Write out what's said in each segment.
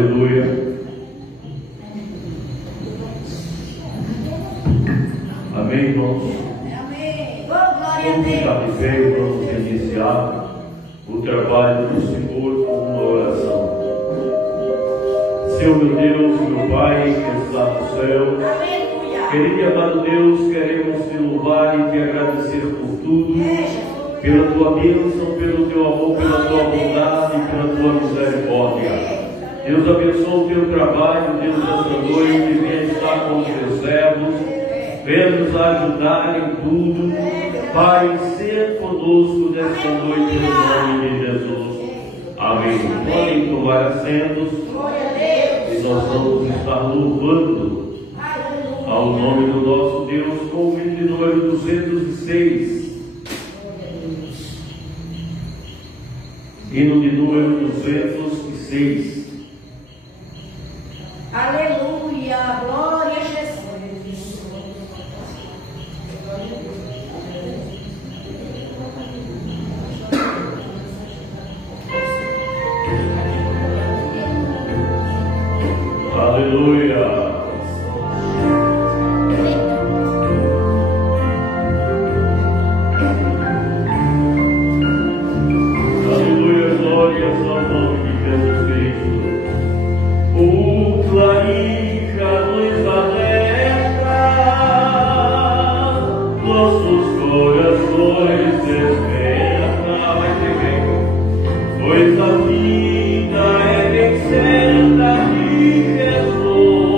Aleluia. Amém, irmãos? Amém. Glória a Vamos ficar de Deus. pé e vamos iniciar o trabalho do Senhor com uma oração. Senhor meu Deus, meu Pai, que está no céu, Aleluia. querido e amado Deus, queremos te louvar e te agradecer por tudo, pela tua bênção, pelo teu amor, pela tua bondade e pela tua misericórdia. Deus abençoe o teu trabalho, Deus, esta noite, venha estar com os teus servos, venha nos ajudar em tudo. Pai, seja conosco nesta noite, no nome de Jesus. Amém. Podem tomar assentos e nós vamos estar louvando ao nome do nosso Deus com o hino de número 206. Hino de número 206. Aleluia. Glória a Jesus. Aleluia. Aleluia, glórias ao nome de Jesus Cristo. O clarim que a luz alerta, nossos corações desperta, vai ter pois a vida é bem certa de Jesus.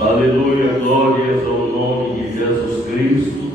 Aleluia, glórias ao nome de Jesus Cristo.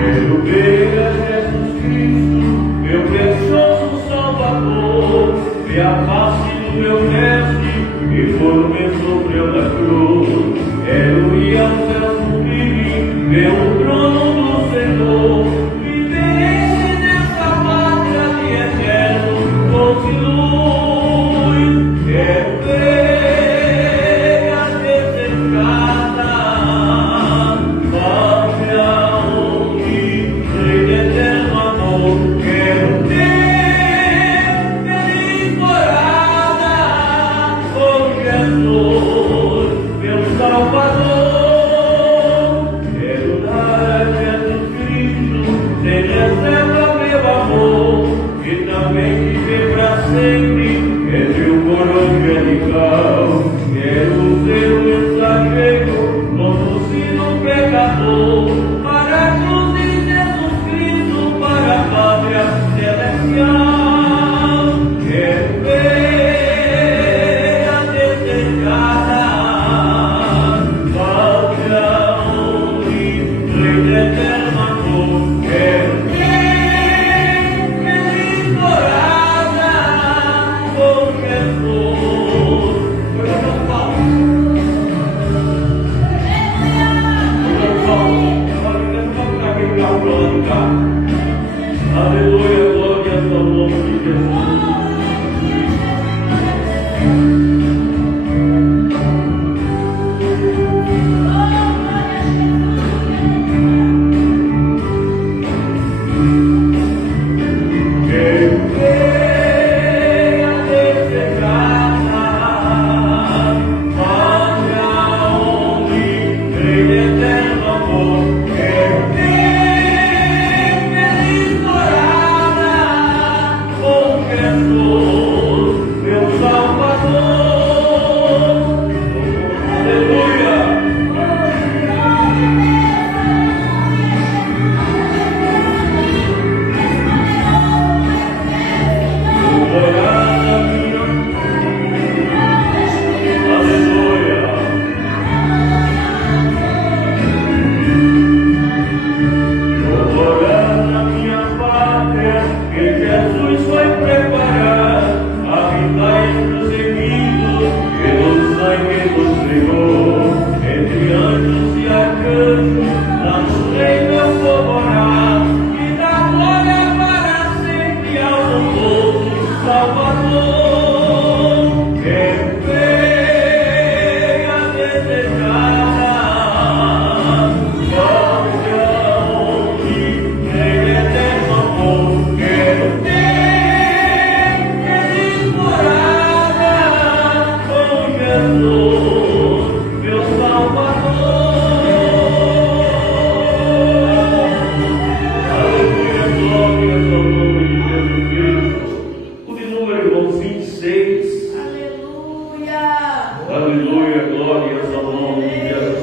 Quero ver a Jesus Cristo, meu precioso Salvador, ver a face do meu mestre, que por mim sofreu na cruz. Quero ir ao céu sublime, ver o trono do Senhor,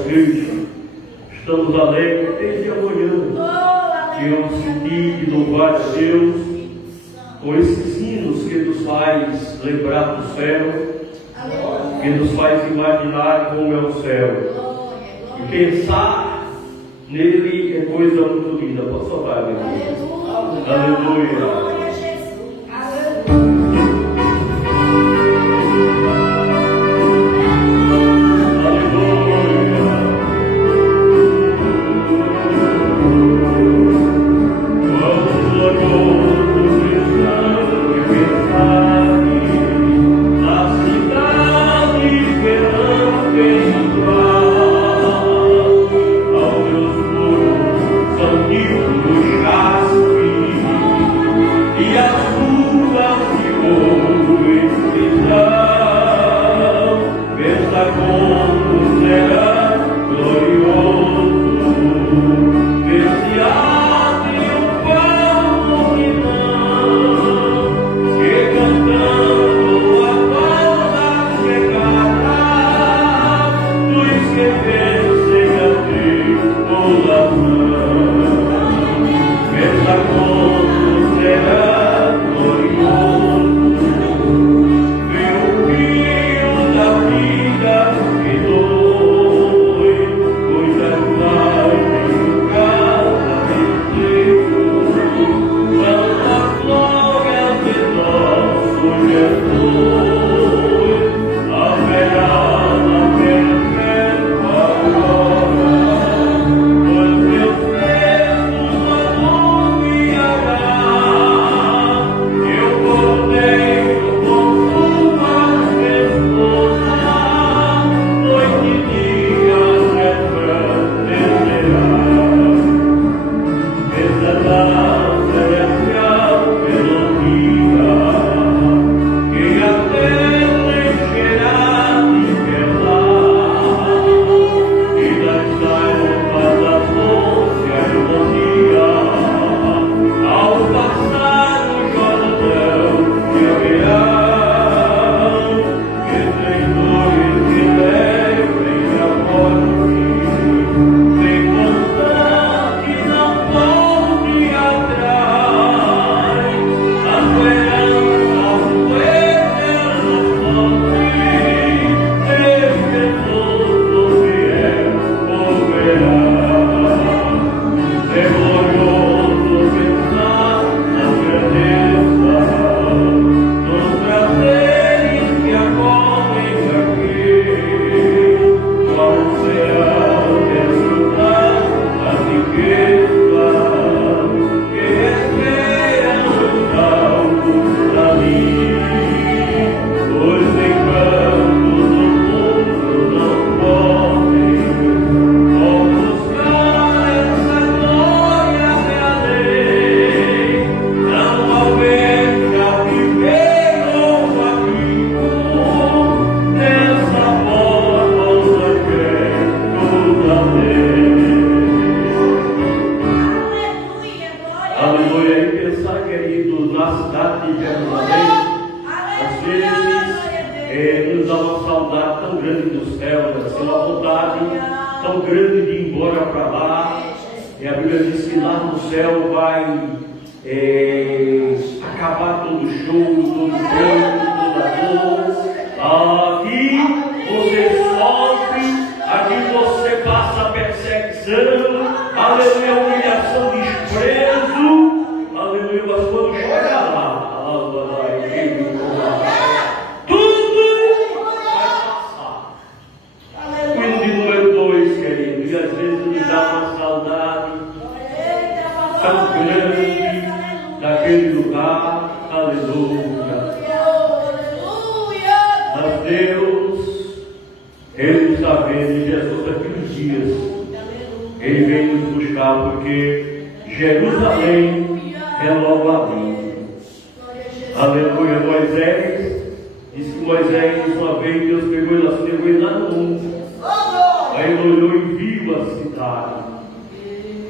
tristes, estamos alegres desde amanhã. Que eu senti de louvar a Deus com esses hinos que nos faz lembrar do céu, que nos faz imaginar como é o céu. E pensar nele é coisa muito linda. Posso falar, meu Deus? Aleluia.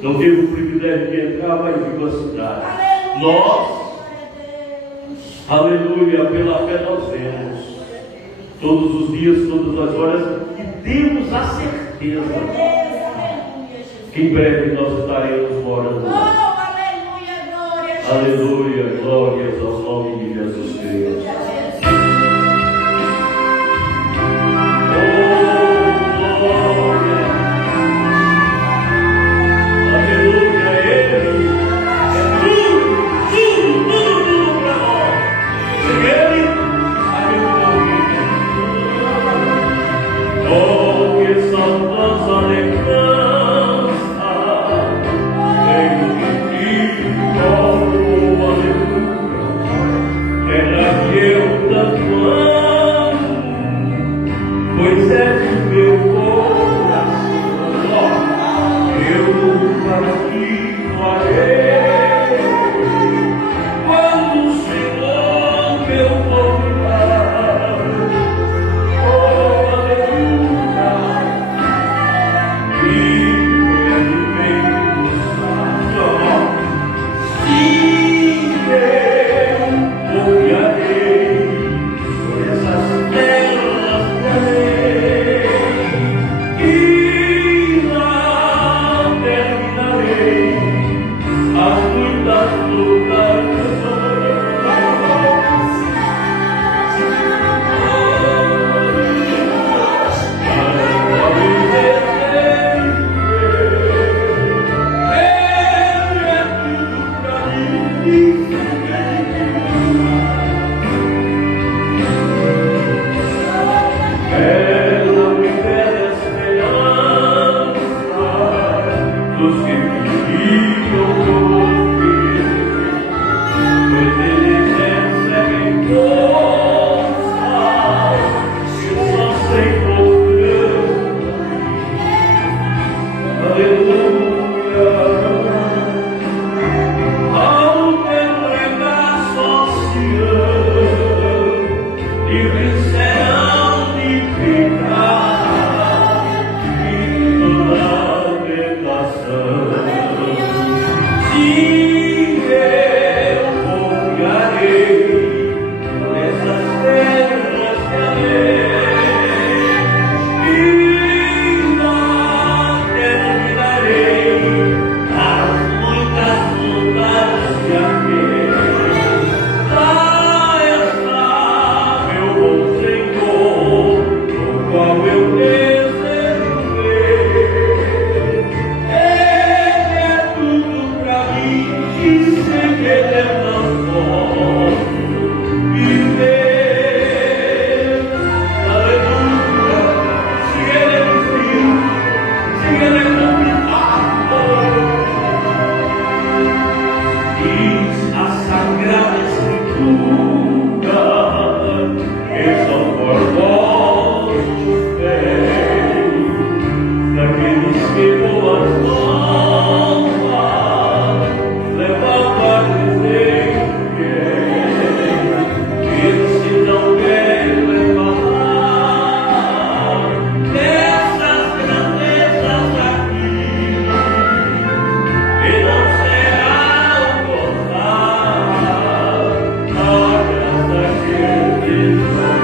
Não teve o privilégio de entrar, mas viu a cidade. Nós, aleluia, pela fé nós vemos todos os dias, todas as horas, e temos a certeza certeza Aleluia, Jesus. que em breve nós estaremos morando Oh, lá. aleluia, glória a Jesus. Aleluia, glórias ao nome de Jesus Cristo. Pois é do meu coração, eu para ti farei. Quando o Senhor meu convidar, oh aleluia, e ele vem buscar. Sim, eu confiarei por essas terras e lá terminarei as muitas lutas. Dos que viviam ouvir, pois eles recebem forças que só sem problema. Aleluia. Ao teu regaço oceano, livres serão de pecar e toda tentação. Sim, eu confiarei nessas terras que amei e lá terminarei as muitas lutas que amei. Lá está meu bom Senhor, no qual eu desejo ver. Ele é tudo pra mim e sem ele eu não posso viver. Aleluia. Se ele é difícil, se ele é complicado, diz a Sagrada Escritura, que são formosos pés daqueles que boas novas levam a dizer que eles se não querem levar dessas grandezas aqui e não serão gozar a graça que eles dão.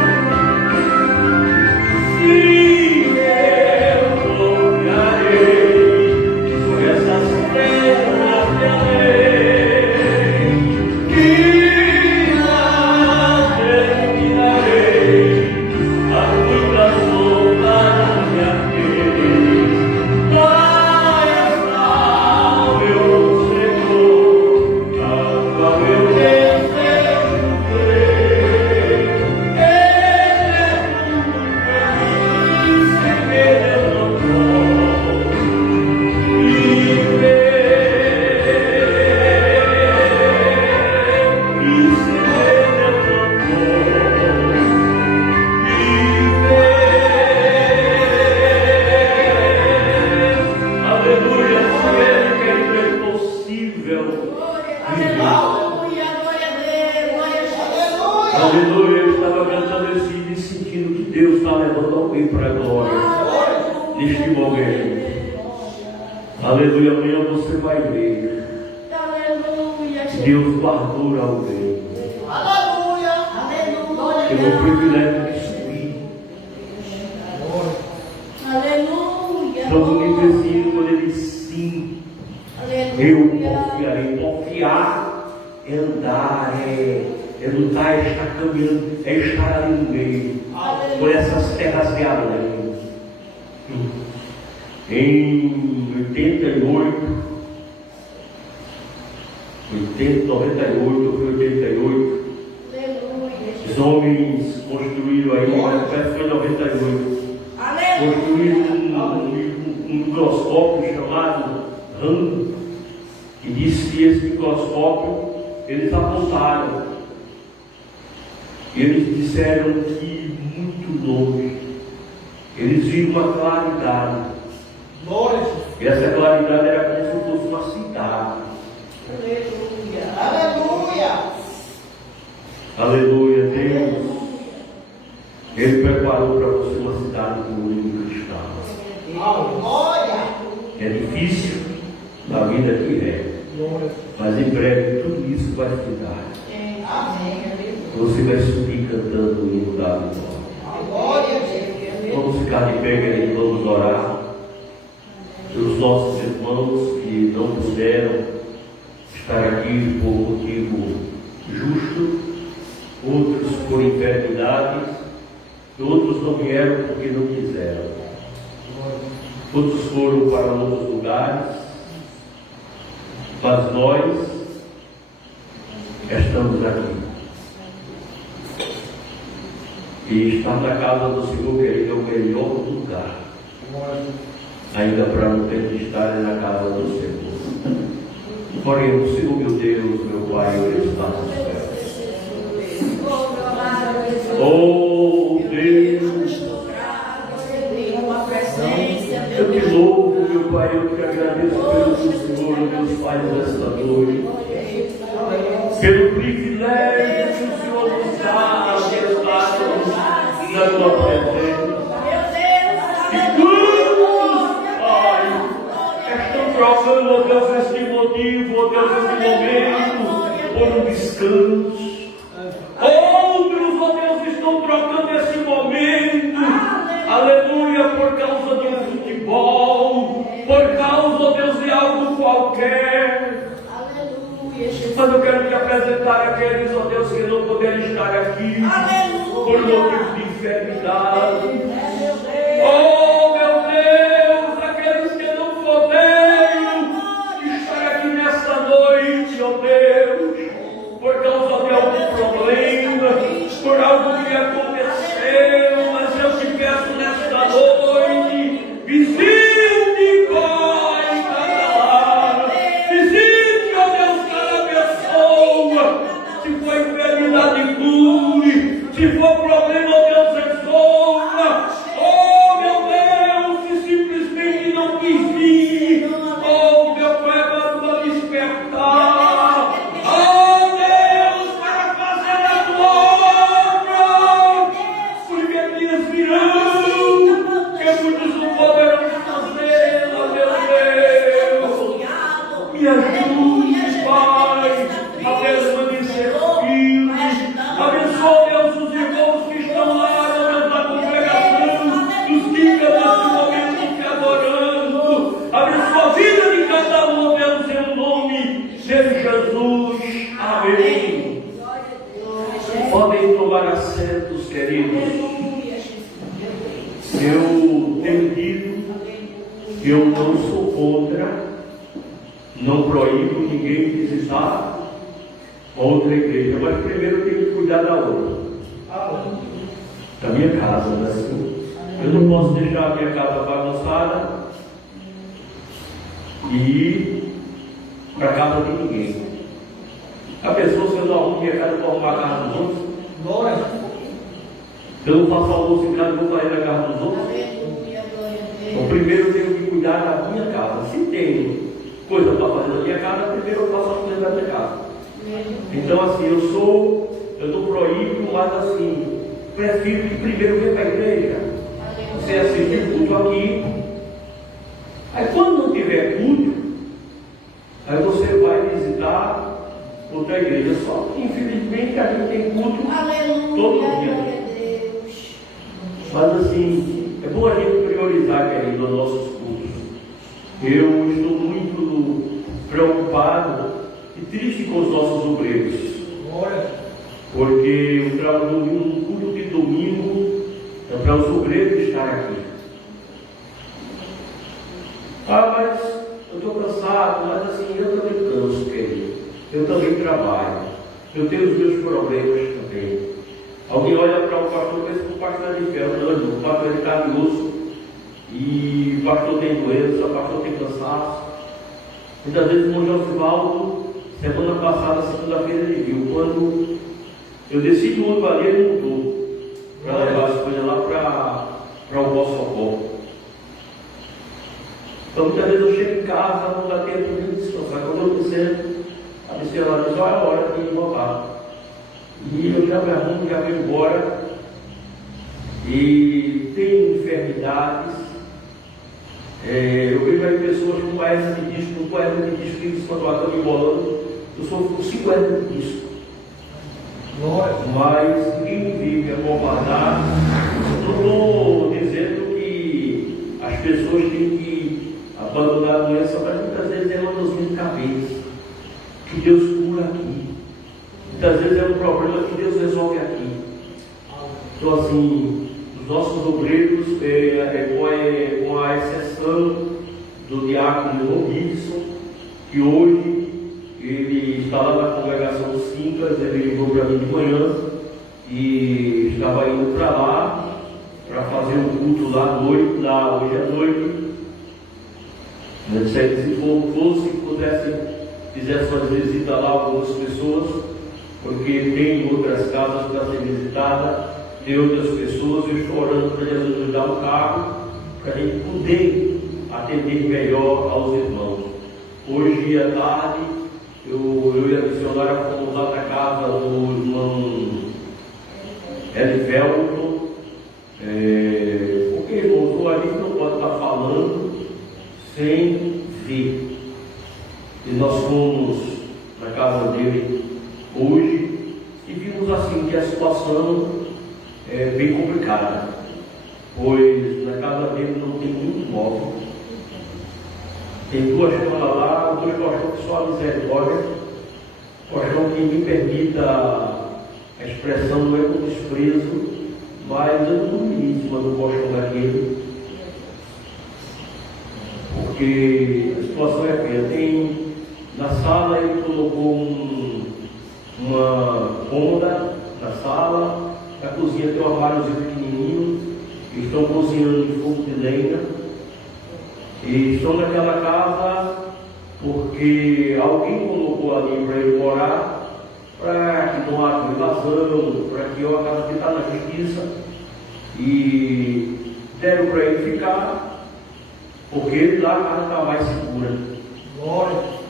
Sim, eu confiarei por essas terras de amei, que lá terminarei as muitas lutas de aqueles. Lá está o meu Senhor, a qual eu desejo ver. Ele é tudo pra mim, sem ele eu não posso viver. E sem ele eu não posso viver. Aleluia, se ele quer que é possível viver. Aleluia, glória a Deus, glória a Jesus. Aleluia, eu estava cantando esse e sentindo que Deus está levando alguém para a glória neste momento. Aleluia, amanhã você vai ver Aleluia, que Jesus. Deus guardou alguém. Aleluia, Teve o privilégio de subir. aleluia. Então, no versículo, quando ele diz sim, eu confiarei. Confiar é andar, é lutar, é estar caminhando, é estar ali no meio, por essas terras de além. Em 98, os homens construíram aí, parece que foi 98, construíram um microscópio chamado Hubble, e disse que esse microscópio eles apontaram, e eles disseram que muito longe eles viram uma claridade, e essa claridade era como se fosse uma cidade. Aleluia, Deus, Ele preparou para você uma cidade como nunca estava. É difícil na vida que mas em breve tudo isso vai ficar. Você vai subir cantando o hino da vitória. Vamos ficar de pé, querido, vamos orar pelos nossos irmãos que não puderam estar aqui por motivo justo, outros por enfermidades, outros não vieram porque não quiseram, outros foram para outros lugares, mas nós estamos aqui. E estar na casa do Senhor, querido, é o melhor lugar, ainda para não ter de estar na casa do Senhor. Oremos, Senhor meu Deus, meu Pai, que está no céu. Oh Deus, eu te louvo, meu Pai, eu te agradeço pelo que o Senhor, Deus, faz nesta noite, pelo privilégio que o Senhor nos dá de estarmos na tua presença. E todos, Pai, estão trocando, ó Deus, este motivo, ó Deus, este momento, por um descanso. Outros, ó Deus, estão trocando esse momento, aleluia, por causa de um futebol, por causa, ó Deus, de algo qualquer. Mas eu quero te apresentar aqueles, ó Deus, que não puderam estar aqui, por motivo de enfermidade. Oh, meu Deus, aqueles que não puderam estar aqui nesta noite, ó Deus, por causa de algum problema, por algo que aconteceu, mas eu te peço nesta noite, visite, Pai, cada lar, visite, ó Deus, cada pessoa, se for enfermidade, cure, se for problema, ó Deus, resolva, oh meu Deus, se simplesmente não quis vir, oh meu Pai, manda despertar, oh Deus, para fazer a tua obra, porque dias virão, que muitos não poderão fazê-la, meu Deus, me ajude, Pai, a permanecer firme, abençoe, Deus, os irmãos que estão lá, Deus, na congregação, os que neste momento te adorando, abençoe a vida de cada um, Deus, em nome de Jesus, amém. Podem tomar assentos, queridos. Eu tenho dito que eu não sou contra, não proíbo ninguém de visitar outra igreja, mas primeiro eu tenho que cuidar da outra, da minha casa, né? Eu não posso deixar a minha casa bagunçada e ir para a casa de ninguém. A pessoa, se eu não arrumo minha casa para arrumar a casa dos outros, se eu não faço almoço em casa, eu vou fazer na casa dos outros. Então primeiro eu tenho que cuidar da minha casa. Se tem coisa para fazer na minha casa, primeiro eu faço as coisas da minha casa. Então assim, eu não proíbo, mas assim, prefiro que primeiro venha para a igreja. Você assiste culto aqui. Aí quando não tiver culto, aí você vai visitar outra igreja. Só que infelizmente a gente tem culto todo dia. Mas assim, é bom a gente priorizar chegar, querido, aos nossos cultos. Eu estou muito preocupado e triste com os nossos obreiros. Porque o culto de domingo é para os obreiros estarem aqui. Mas eu estou cansado, mas assim, eu também canso, querido. Eu também trabalho. Eu tenho os meus problemas também. Alguém olha para o pastor e pensa que o pastor é de ferro. Não, o pastor é de carne e osso. E o pastor tem doença, o pastor tem cansaço. Muitas vezes o irmão Josivaldo, semana passada, segunda-feira, ele viu. Quando eu desci do outro ali, ele mudou para levar as coisas lá para o Bossocó. Então muitas vezes eu chego em casa, não dá tempo de descansar. Quando eu me sento, a missionária diz: olha a hora de ir embora. E eu já me arrumo, já venho embora. E tem enfermidades. Eu vejo aí pessoas com hernia de disco, com hernia de disco, que estão me embolando. Eu sofro com 5 hernias de disco. Mas ninguém me vê me acompanhar. Eu não estou dizendo que as pessoas têm que abandonar a doença, mas muitas vezes é uma dorzinha de cabeça que Deus cura aqui. Muitas vezes é um problema que Deus resolve aqui. Então, assim, os nossos obreiros, com a exceção do diácono Gibson, que hoje ele está lá na congregação dos Quincas, ele ligou para mim de manhã e estava indo para lá para fazer um culto lá hoje à noite. Se fizesse uma visita lá a algumas pessoas, porque tem outras casas para ser visitada, tem outras pessoas. Eu estou orando para Jesus nos dar um carro para a gente poder atender melhor aos irmãos. Hoje à tarde, eu e a missionária fomos lá na casa do irmão Elivelton, porque, irmãos, o ali não pode estar falando sem ver. E nós fomos na casa dele hoje e vimos assim que a situação é bem complicada, pois na casa dele não tem muito móvel. Tem 2 camas lá, 2 colchões que só a misericórdia. Colchão que me permita a expressão, não é com desprezo, mas eu não dormi em cima do colchão daquele, porque a situação é feia. Tem na sala, ele colocou uma cômoda na sala. Na cozinha tem um armáriozinho pequenininho. Estão cozinhando em fogo de lenha. E estão naquela casa porque alguém colocou ali para ele morar, para que não haja invasão, para que é uma casa que está na justiça. E deram para ele ficar, porque lá a casa está mais segura.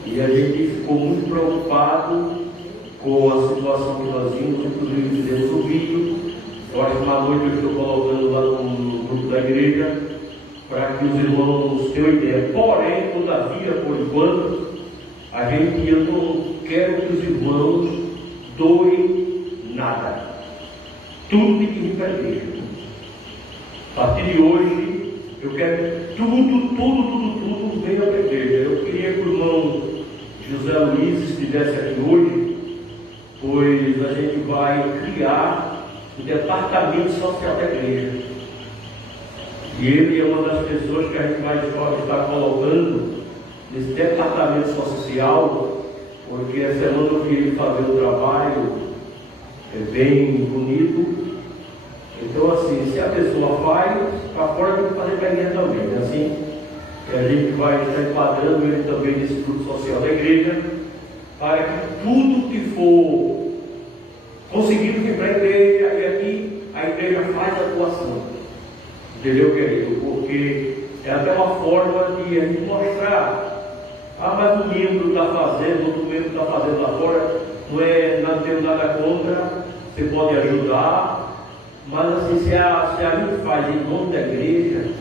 E a gente ficou muito preocupado com a situação que nós vimos, inclusive fizemos um vídeo. Eu acho que uma noite eu estou colocando lá no grupo da igreja, para que os irmãos tenham ideia. Porém, todavia, por enquanto, eu não quero que os irmãos doem nada. Tudo tem que vir para a igreja. A partir de hoje, eu quero que tudo venha para a igreja. Eu queria que o irmão José Luiz estivesse aqui hoje, pois a gente vai criar o departamento social da igreja. E ele é uma das pessoas que a gente vai estar colocando nesse departamento social, porque essa semana eu queria fazer um trabalho bem bonito. Então, assim, se a pessoa faz, para fora tem que fazer para a igreja também. Assim, a gente vai estar enquadrando ele também nesse grupo social da igreja, para que tudo que for conseguido vir para a igreja, e aqui a igreja faz a atuação. Entendeu, querido? Porque é até uma forma de a gente mostrar: mas o membro está fazendo, outro membro está fazendo lá fora, não tenho nada contra, você pode ajudar, mas assim, se a gente faz em nome da igreja,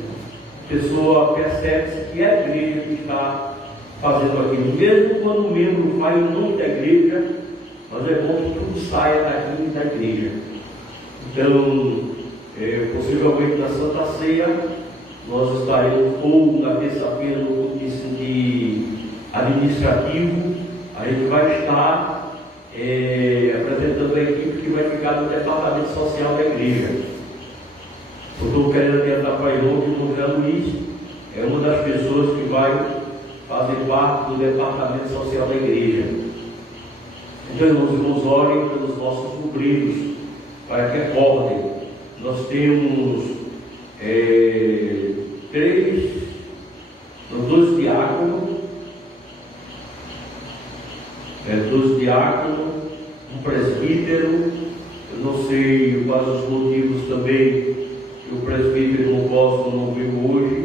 a pessoa percebe que é a igreja que está fazendo aquilo. Mesmo quando o membro faz em nome da igreja, mas é bom que tudo saia daqui da igreja. Então, possivelmente na Santa Ceia, nós estaremos, ou na terça-feira, no curso de administrativo, a gente vai estar apresentando a equipe que vai ficar no departamento social da igreja. Eu estou querendo adiantar para ele que o José Luiz é uma das pessoas que vai fazer parte do departamento social da igreja. Então, irmãos, orem pelos nossos obreiros, para que acordem. Nós temos dois diáconos, um presbítero. Eu não sei quais os motivos também que o presbítero não veio hoje,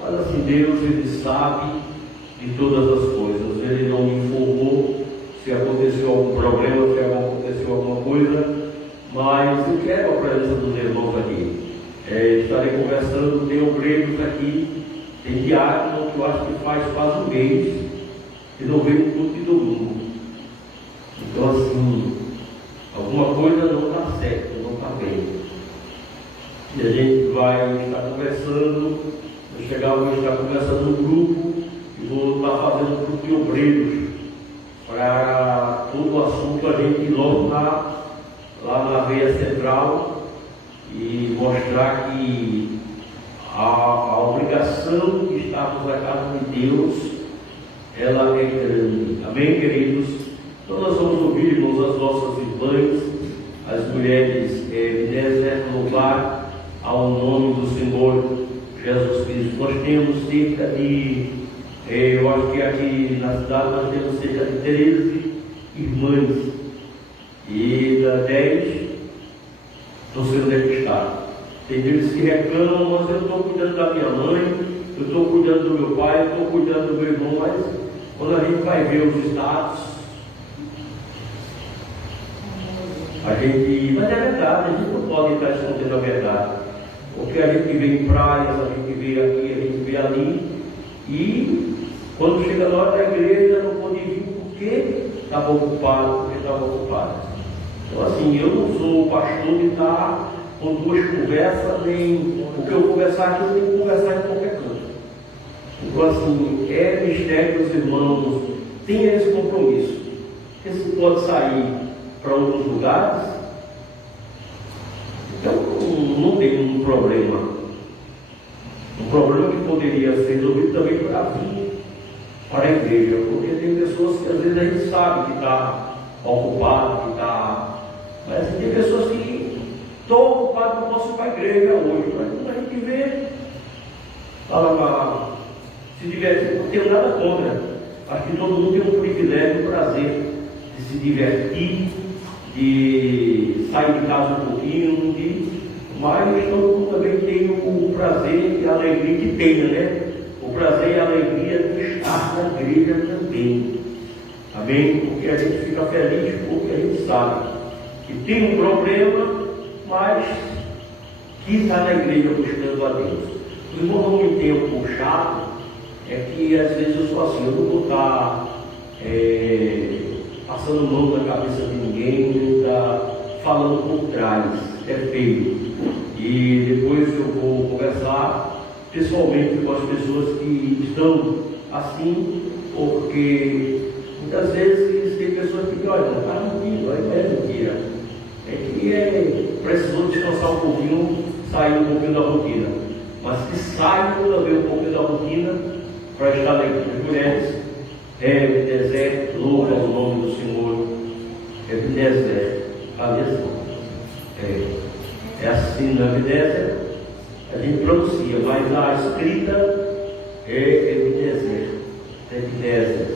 mas assim, Deus, Ele sabe de todas as coisas. Ele não me informou se aconteceu algum problema, se aconteceu alguma coisa, mas eu quero a presença dos irmãos aqui. Estarei conversando, tem obreiros aqui, tem diácono que eu acho que faz quase um mês que não veio no culto de domingo. Então, assim, alguma coisa não está certa, não está bem. E a gente vai estar conversando, vou estar conversando no grupo e vou estar fazendo um grupo de obreiros para todo o assunto a gente ir logo lá na veia central e mostrar que a obrigação de estarmos na casa de Deus, ela é grande. Amém, queridos? Então nós vamos ouvir, irmãos, as nossas irmãs, as mulheres, louvar ao nome do Senhor Jesus Cristo. Nós temos cerca de, eu acho que aqui na cidade nós temos cerca de 13 irmãs, e da 10, não sei onde é que está. Tem deles que reclamam, mas eu estou cuidando da minha mãe, eu estou cuidando do meu pai, eu estou cuidando do meu irmão, mas quando a gente vai ver os status, mas é verdade, a gente não pode estar escondendo a verdade, porque a gente vê em praias, a gente vê aqui, a gente vê ali, e quando chega na hora da igreja não pode vir porque estava ocupado, Então assim, eu não sou o pastor de estar com duas conversas, nem o que eu conversar aqui, eu tenho que conversar em qualquer canto. Então assim, é mistério dos irmãos, tenha esse compromisso, porque se pode sair para outros lugares, então não tem um problema. Um problema que poderia ser resolvido também para vir para a igreja, porque tem pessoas que às vezes a gente sabe que está ocupado, mas tem pessoas que estão ocupadas não posso ir para a igreja hoje, mas quando a gente vê, fala, se divertir, não tenho nada contra. Acho que todo mundo tem um privilégio, um prazer de se divertir, de sair de casa um pouquinho, mas todo mundo também tem o prazer e a alegria que tenha, né? O prazer e a alegria de estar na igreja também. Amém? Porque a gente fica feliz porque a gente sabe que tem um problema, mas que está na igreja buscando a Deus. O irmão não me tem um pouco chato, é que às vezes eu sou assim, eu não vou estar passando mão na cabeça de ninguém, nem estar falando por trás, é feio. E depois eu vou conversar pessoalmente com as pessoas que estão assim, porque muitas vezes tem pessoas que dizem, olha, está mentindo, aí não é mentira. É que precisou descansar um pouquinho, sair um pouquinho da rotina. Mas que saiam também um pouquinho da rotina para estar na igreja. As mulheres, Ebenezer, louva o nome do Senhor. Ebenezer, cadê esse nome? É assim, no Ebenezer, a gente pronuncia, mas a escrita é Ebenezer. Ebenezer.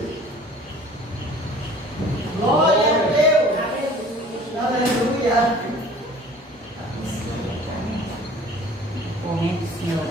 Glória a Deus! Aleluia! Corrente, Senhor.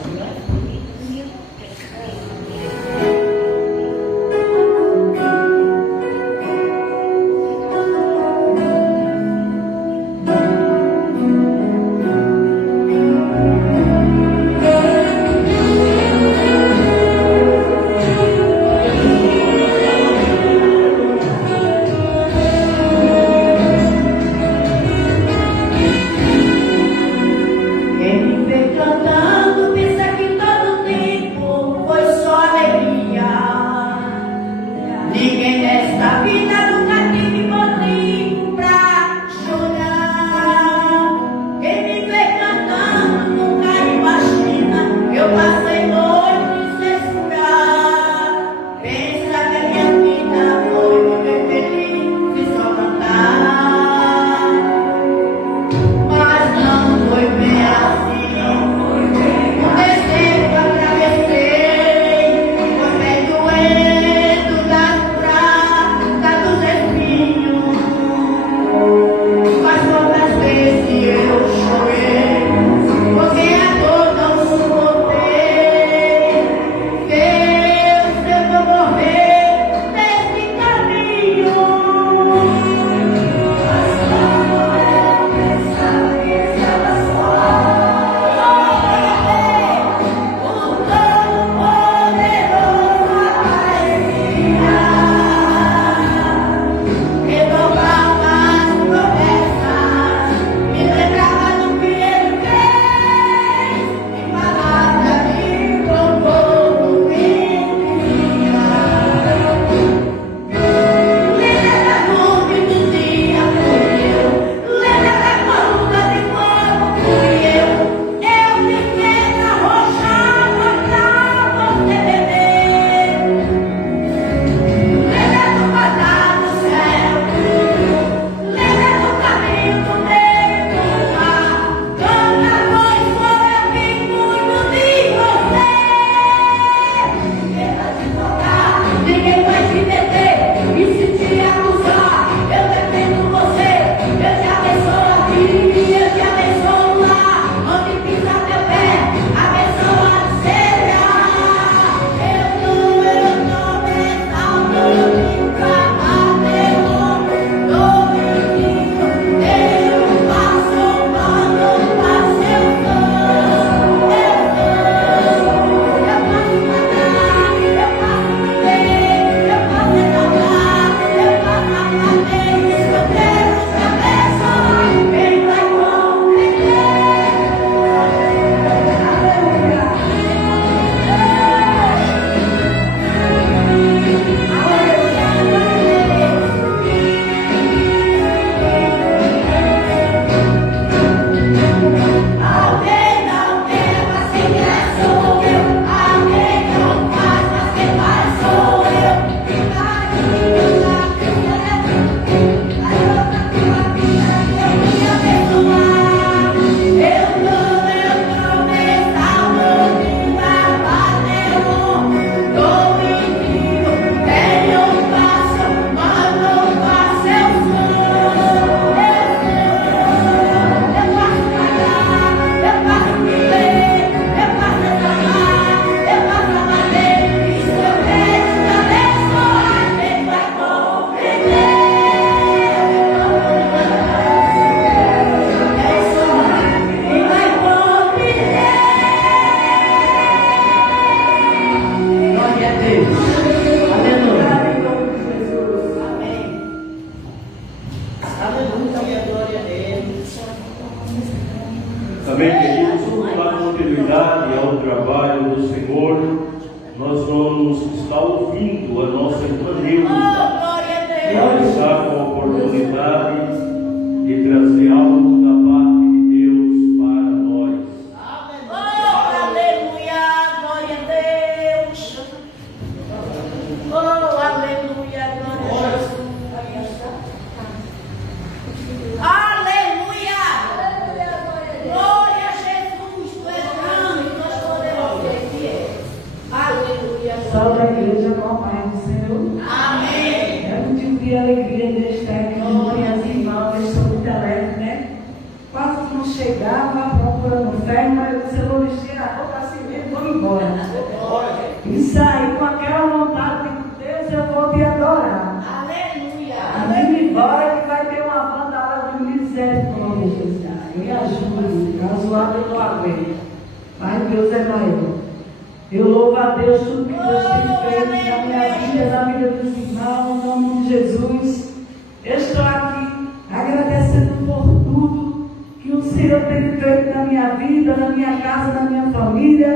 nós vamos estar ouvindo a nossa irmã Neuza. Glória a Deus. Ela está com a oportunidade de trazer algo da parte de Deus para nós. Oh, aleluia, glória a Deus. Oh, aleluia, glória a Jesus. Aleluia. Glória a Jesus. Tu és grande, nós podemos ver que é. Aleluia. Salve a igreja com a paz do Senhor. Amém. É um tipo de alegria de estar aqui com minhas irmãs. Eu sou muito alegre, né? Quase que não chegava procurando fé, mas eu disse: eu vou vestir a roupa assim mesmo, vou embora. E saí com aquela vontade de Deus, eu vou te adorar. Aleluia. Vem embora que vai ter uma banda lá de misericórdia, Jesus. Me ajude, razoável eu não aguento. Mas Deus é maior. Eu louvo a Deus tudo que Deus tem feito na minha vida, na vida dos irmãos, em nome de Jesus. Eu estou aqui agradecendo por tudo que o Senhor tem feito na minha vida, na minha casa, na minha família.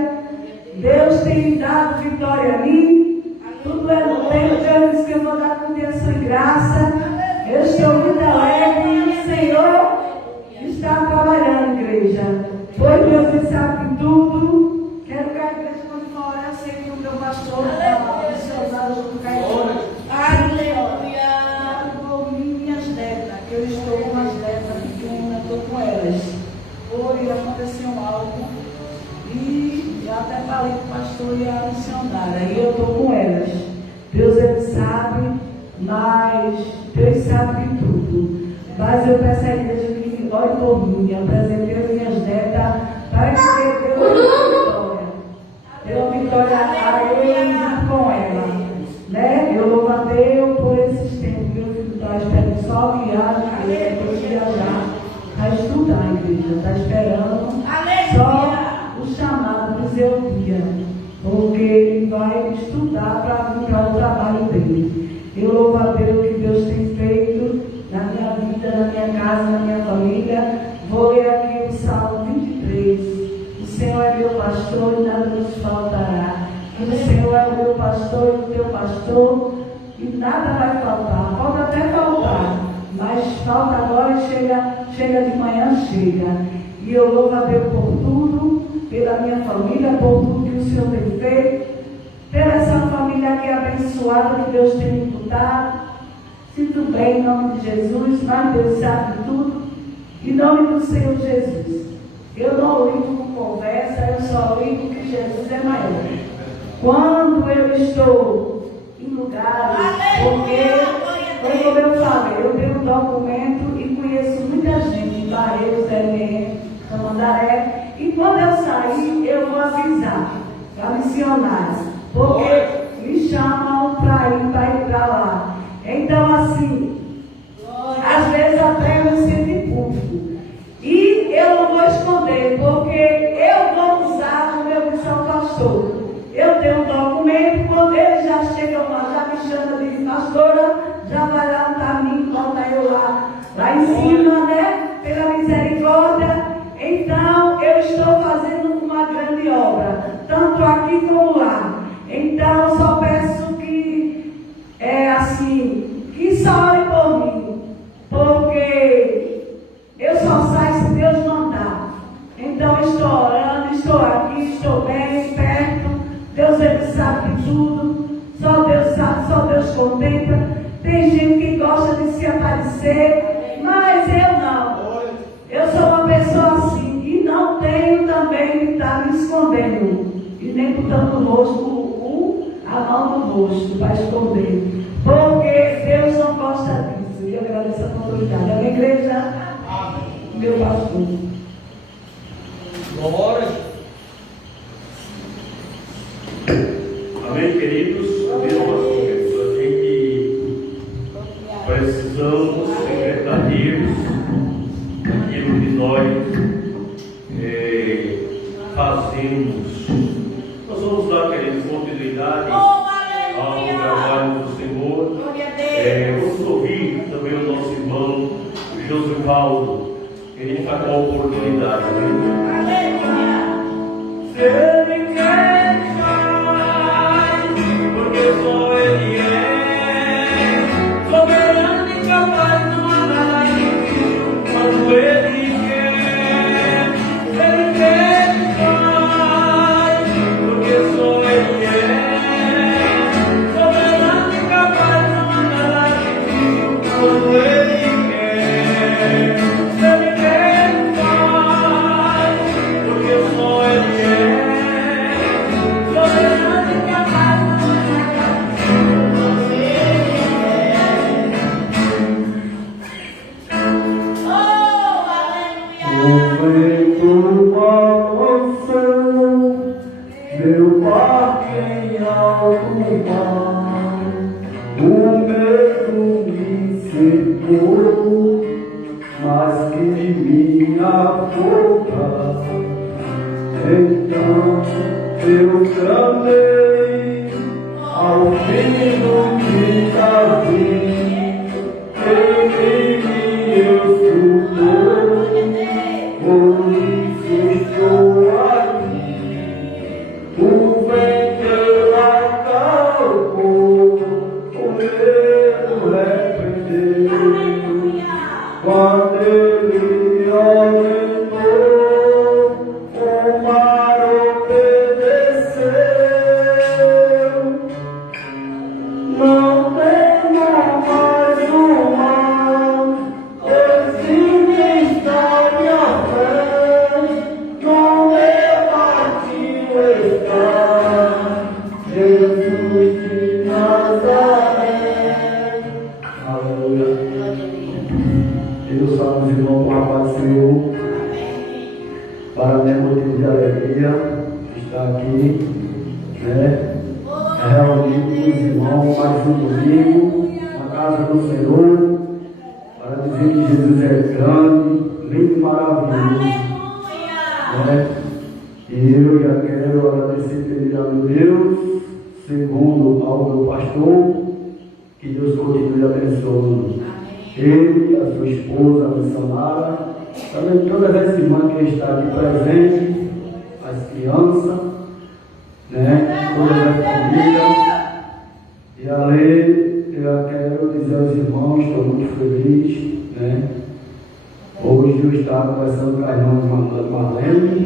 Deus tem dado vitória a mim. Tudo é no tempo. Deus disse que eu vou dar com bênção e graça. Eu estou muito alegre e o Senhor está trabalhando, igreja. Pois Deus me sabe de tudo. Quero que a igreja, quando for orar, eu sei que o meu pastor está missionário junto com a igreja. Aleluia. Por minhas netas, que eu estou com as netas pequenas, estou com elas. Hoje aconteceu algo e eu até falei com o pastor e a missionária, e eu estou com elas. Deus, ele sabe, mas Deus sabe de tudo. Mas eu peço à igreja que ore por mim, eu apresentei as minhas netas para que Deus dê uma vitória a ele com ela. Né? Eu louvo a Deus por esses tempos. Meu filho está esperando só a viagem, depois de viajar, para estudar a igreja. Está esperando só o chamado de Zeodia, porque ele vai estudar para vir para o trabalho dele. Eu louvo a Deus que Deus tem feito na minha vida, na minha casa, na minha família. Vou ler aqui o Salmo 23. O Senhor é meu pastor e nada nos faltará. O Senhor é o meu pastor e o teu pastor, e nada vai faltar. Pode até faltar, mas falta agora e chega de manhã, chega. E eu louvo a Deus por tudo, pela minha família, por tudo que o Senhor tem feito, pela essa família que é abençoada, que Deus tem me dado. Sinto bem em nome de Jesus, mas Deus sabe de tudo. Em nome do Senhor Jesus. Eu não ligo com conversa, eu só ligo que Jesus é maior. Quando eu estou em lugares, porque, como eu falei, eu tenho um documento e conheço muita gente, em Barreiros, Belém, Tamandaré, e quando eu sair, eu vou avisar para missionários, porque me chamam para ir para lá. Então, assim, às vezes até eu me sinto em público. E eu não vou esconder, porque eu vou usar o meu missão pastor. Eu tenho um documento, quando eles já chegam lá, já me chamam de pastora, já vai lá no caminho, bota eu lá em cima, né? Pela misericórdia. Então, eu estou fazendo uma grande obra, tanto aqui como lá. Então, eu só peço que, que só ore por mim, porque eu só saio se Deus mandar. Então, estou orando, estou aqui, estou bem, perto. Deus, ele sabe de tudo. Só Deus sabe, só Deus contempla. Tem gente que gosta de se aparecer, mas eu não. Eu sou uma pessoa assim, e não tenho também de estar me escondendo, e nem botando o rosto, a mão no rosto para esconder, porque Deus não gosta disso. E eu agradeço a oportunidade. A minha igreja, meu pastor. Glória. Amém, queridos? Mesmo assim, a gente precisamos secretarios aquilo que nós fazemos. Nós vamos dar, queridos, continuidade ao trabalho do Senhor. Vamos ouvir também o nosso irmão Josivaldo. Ele está com a oportunidade. Aleluia. Se me quer falar. mar, o medo me cercou, mas que me afoga. Então eu clamei ao Filho que já vi, ele me escutou, por isso estou aqui. O vento acalmou, o medo repreendeu, quando ele ordenou, o mar obedeceu. Não tema mais o mal, existe está minha fé, no meu partido está Jesus de Nazaré. Aleluia. Deus salve os irmãos com a paz do Senhor. Para mim é motivo de alegria estar aqui, né? Reunido com os irmãos mais um domingo na casa do Senhor, para dizer que Jesus é grande, lindo e maravilhoso, né? E eu já quero agradecer pedir a meu Deus, segundo ao meu pastor, que Deus continue abençoando ele, a sua esposa, a missionária, também todas as irmãs que estão aqui presentes, as crianças, né? Toda a família. E ali eu quero dizer aos irmãos, estou muito feliz, né? Hoje eu estava conversando com a irmã Marlene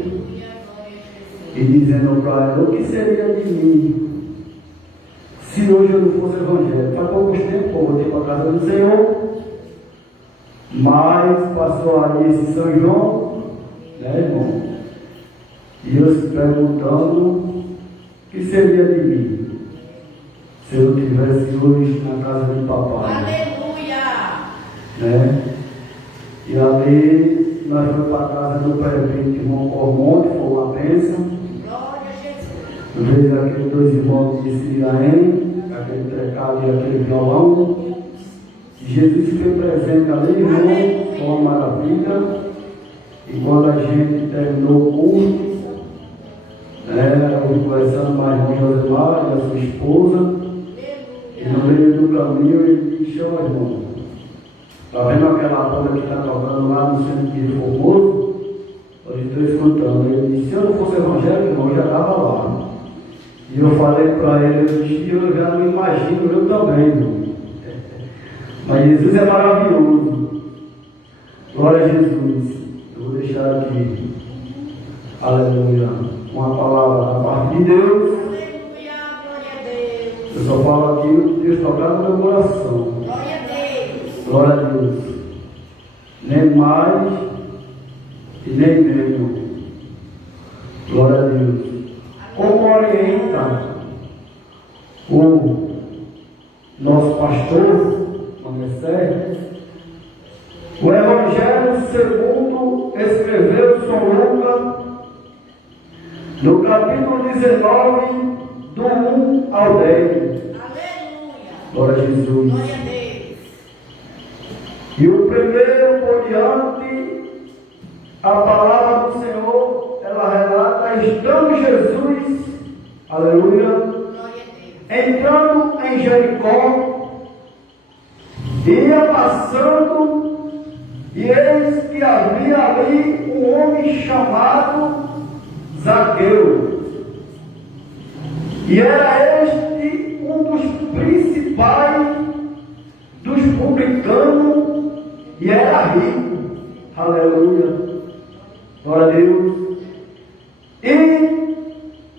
e dizendo para ela: o que seria de mim se hoje eu não fosse evangélico? Faz poucos tempos eu voltei para a casa do Senhor, mas passou ali esse São João, né, irmão? E eu se perguntando: o que seria de mim se eu estivesse hoje na casa de papai? Aleluia! Né? E ali nós fomos para a casa do prefeito irmão Cormonte, foi uma bênção. Glória a Jesus! Veio aqueles dois irmãos de Siriaém, aquele trecado e aquele violão. E Jesus foi presente ali, irmão, foi uma maravilha. E quando a gente terminou o culto, eu fui conversando mais com Josemar e a sua esposa, e no meio do caminho ele disse: ó, irmão, está vendo aquela banda que está tocando lá no centro de Formoso? Eu estou escutando. Ele disse: se eu não fosse evangélico, irmão, eu já estava lá. E eu falei para ele: eu disse, eu já me imagino, eu também, irmão. Mas Jesus é maravilhoso. Glória a Jesus. Eu vou deixar aqui, aleluia, uma palavra da parte de Deus. Aleluia! Glória a Deus! Eu só falo aqui o que Deus tocar no meu coração. Glória a Deus! Glória a Deus. Nem mais e nem menos. Glória a Deus. Como orienta o nosso pastor Manessé, o Evangelho segundo escreveu São Lucas, no capítulo 19, do 1 ao 10. Aleluia! Glória a Jesus. Glória a Deus! E o primeiro por diante, a palavra do Senhor, ela relata: estando Jesus, aleluia, Glória a Deus! entrando em Jericó, ia passando, e eis que havia ali um homem chamado Zaqueu. E era este um dos principais dos publicanos, e era rico. Aleluia. Glória a Deus. E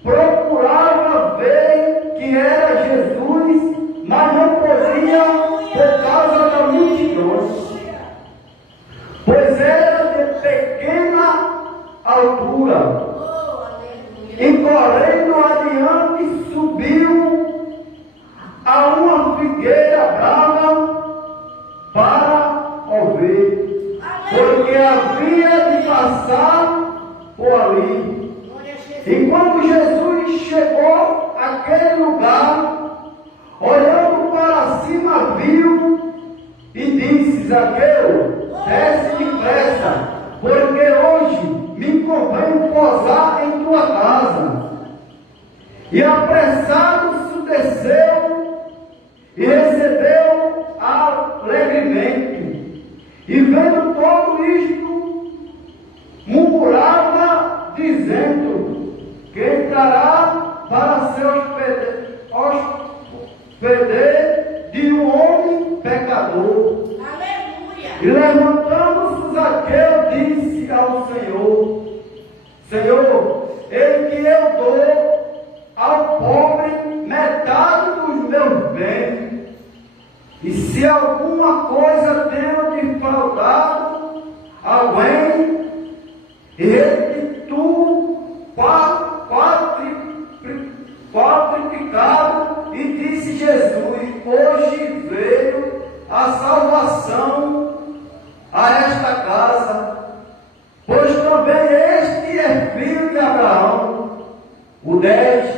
procurava ver quem era Jesus, mas não podia por causa da multidão, pois era de pequena altura. Oh, aleluia! E correndo adiante, subiu a uma figueira brava para ouvir, porque havia de passar por ali. Glória a Jesus! E quando Jesus chegou àquele lugar, Zaqueu, desce depressa, porque hoje me convém posar em tua casa. E apressado desceu e recebeu alegremente. E vendo todo isto, murmurava, dizendo que entrará para ser hospedeiro de um homem pecador. Aleluia. E levantando-se Zaqueu, disse ao Senhor: Senhor, ele que eu dou ao pobre metade dos meus bens, e se alguma coisa tenho de faltado alguém, ele tu quadruplicado. E disse Jesus: hoje veio a salvação a esta casa, pois também este é filho de Abraão. O 10,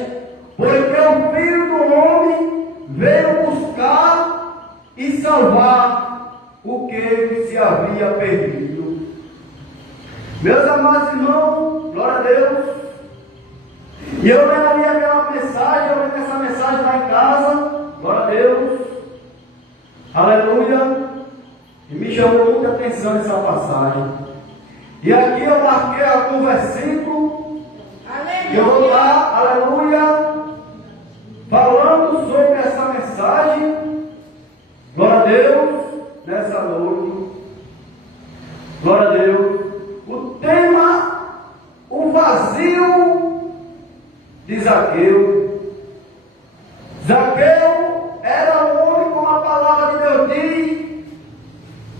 porque o Filho do Homem veio buscar e salvar o que se havia perdido. Meus amados irmãos, glória a Deus. E eu levaria aquela mensagem, eu levaria essa mensagem lá em casa, glória a Deus, aleluia. E me chamou muita atenção essa passagem. E aqui eu marquei algum versículo. E eu vou estar, aleluia, falando sobre essa mensagem, glória a Deus, nessa noite, glória a Deus. O tema, o vazio de Zaqueu. Zaqueu era um homem, como a palavra de Deus diz,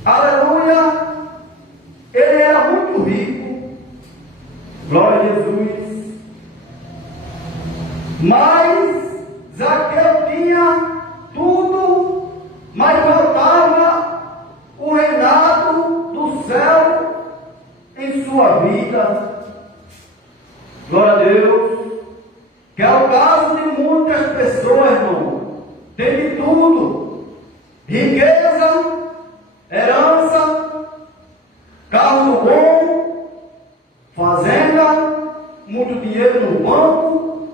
aleluia, ele era muito rico, glória a Jesus. Mas Zaqueu tinha tudo, mas faltava o reinado do céu em sua vida. Glória a Deus. Que é o caso de muitas pessoas, irmão. Tem de tudo: riqueza, herança, carro bom, fazenda, muito dinheiro no banco.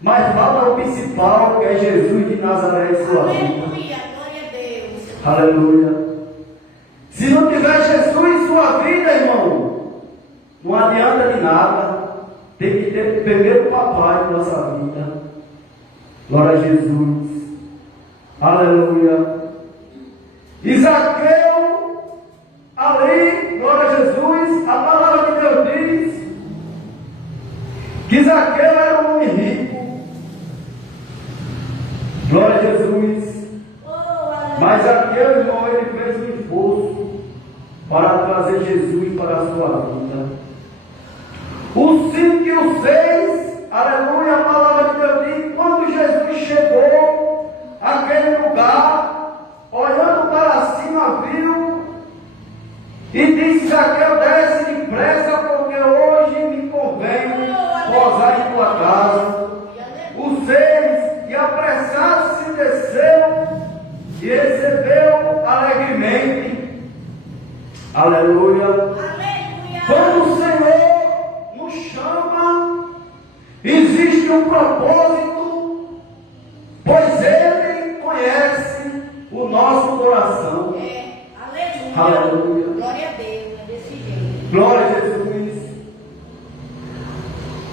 Mas falta o principal, que é Jesus de Nazaré em sua vida. Aleluia, glória a Deus. Aleluia. Se não tiver Jesus em sua vida, irmão, não adianta de nada. Tem que ter primeiro o papai em nossa vida. Glória a Jesus. Aleluia. E Zaqueu, ali, glória a Jesus, a palavra de Deus diz que Zaqueu era um homem rico. Glória a Jesus. Mas Zaqueu, irmão, ele fez um esforço para trazer Jesus para a sua vida. O 5 e o 6, aleluia, a palavra de Deus diz, quando Jesus chegou àquele lugar, olhando para cima, viu e disse: Zaqueu, desce depressa, porque hoje me convém posar em tua casa. O 6, e apressado se desceu e recebeu alegremente. Aleluia. Quando o Senhor nos chama, existe um propósito, pois Ele conhece o nosso coração. Aleluia. Glória a Deus, é desse jeito. Glória a Jesus.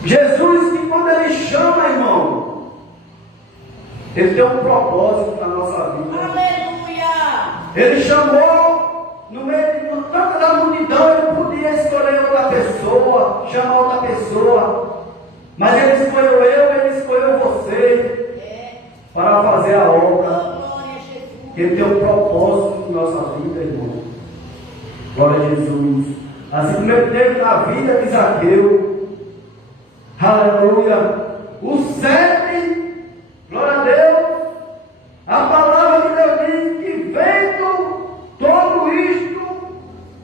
Jesus, que quando Ele chama, irmão, Ele tem um propósito na nossa vida. Aleluia. Ele chamou no meio de tanta da multidão, Ele podia escolher outra pessoa, chamar outra pessoa, mas Ele escolheu eu, Ele escolheu você para fazer a obra. Ele tem um propósito na nossa vida, irmão. Glória a Jesus. Assim como Ele teve na vida de Zaqueu. Aleluia. O 7, glória a Deus, a palavra de Deus diz que vendo todo isto,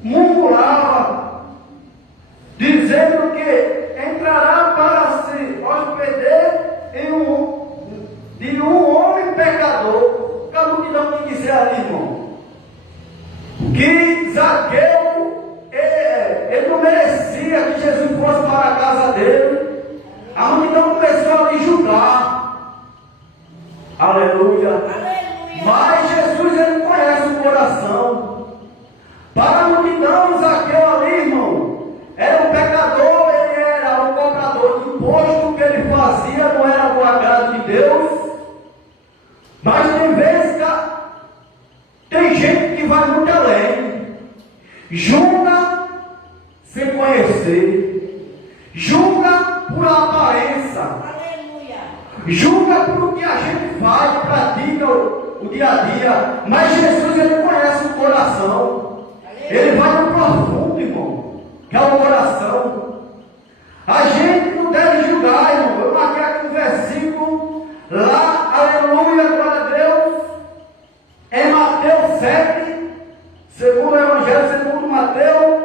murmurava, dizendo que entrará para se hospedeiro de um homem pecador. Que a multidão que quiser ali, irmão. que Zaqueu, ele não merecia que Jesus fosse para a casa dele. A multidão começou a lhe julgar. Aleluia. Aleluia. Mas Jesus, ele conhece o coração. Para a multidão, Zaqueu ali, irmão, era um pecador, ele era um cobrador de imposto. O que ele fazia não era do agrado de Deus. Mas tem vezes que tem gente que vai muito além. Julga sem conhecer. Julga por aparência. Aleluia. Julga por o que a gente faz, pratica o dia a dia. Mas Jesus, ele conhece o coração. Ele vai no profundo, irmão, que é o coração. A gente não deve julgar, irmão. Eu marquei aqui um versículo lá, aleluia, glória a Deus, em Mateus 7, segundo o Evangelho, segundo Mateus,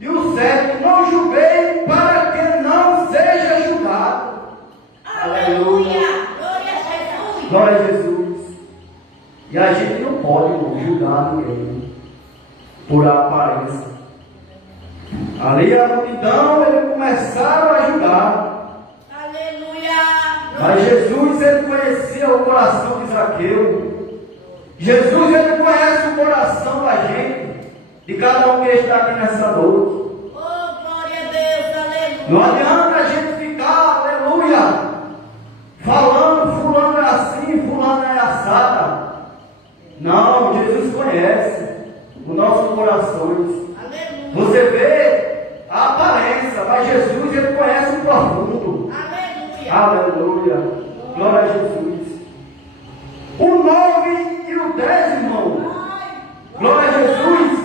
e o 7, não julguei para que não seja julgado. Aleluia. Glória a Jesus. Glória a Jesus. E a gente não pode, irmão, julgar ninguém por aparência. Ali a multidão, eles começaram a julgar. Aleluia. Mas Jesus, ele conhecia o coração de Zaqueu. Jesus, ele conhece o coração da gente, de cada um que está aqui nessa noite. Oh, glória a Deus. Aleluia. Não adianta a gente ficar, aleluia, falando, fulano é assim, fulano é assada. Não, Jesus conhece os nossos corações. Aleluia. Você vê a aparência, mas Jesus, ele conhece o profundo. Aleluia. Aleluia. Glória a Jesus. O 9 e o 10, irmão. Glória a Jesus.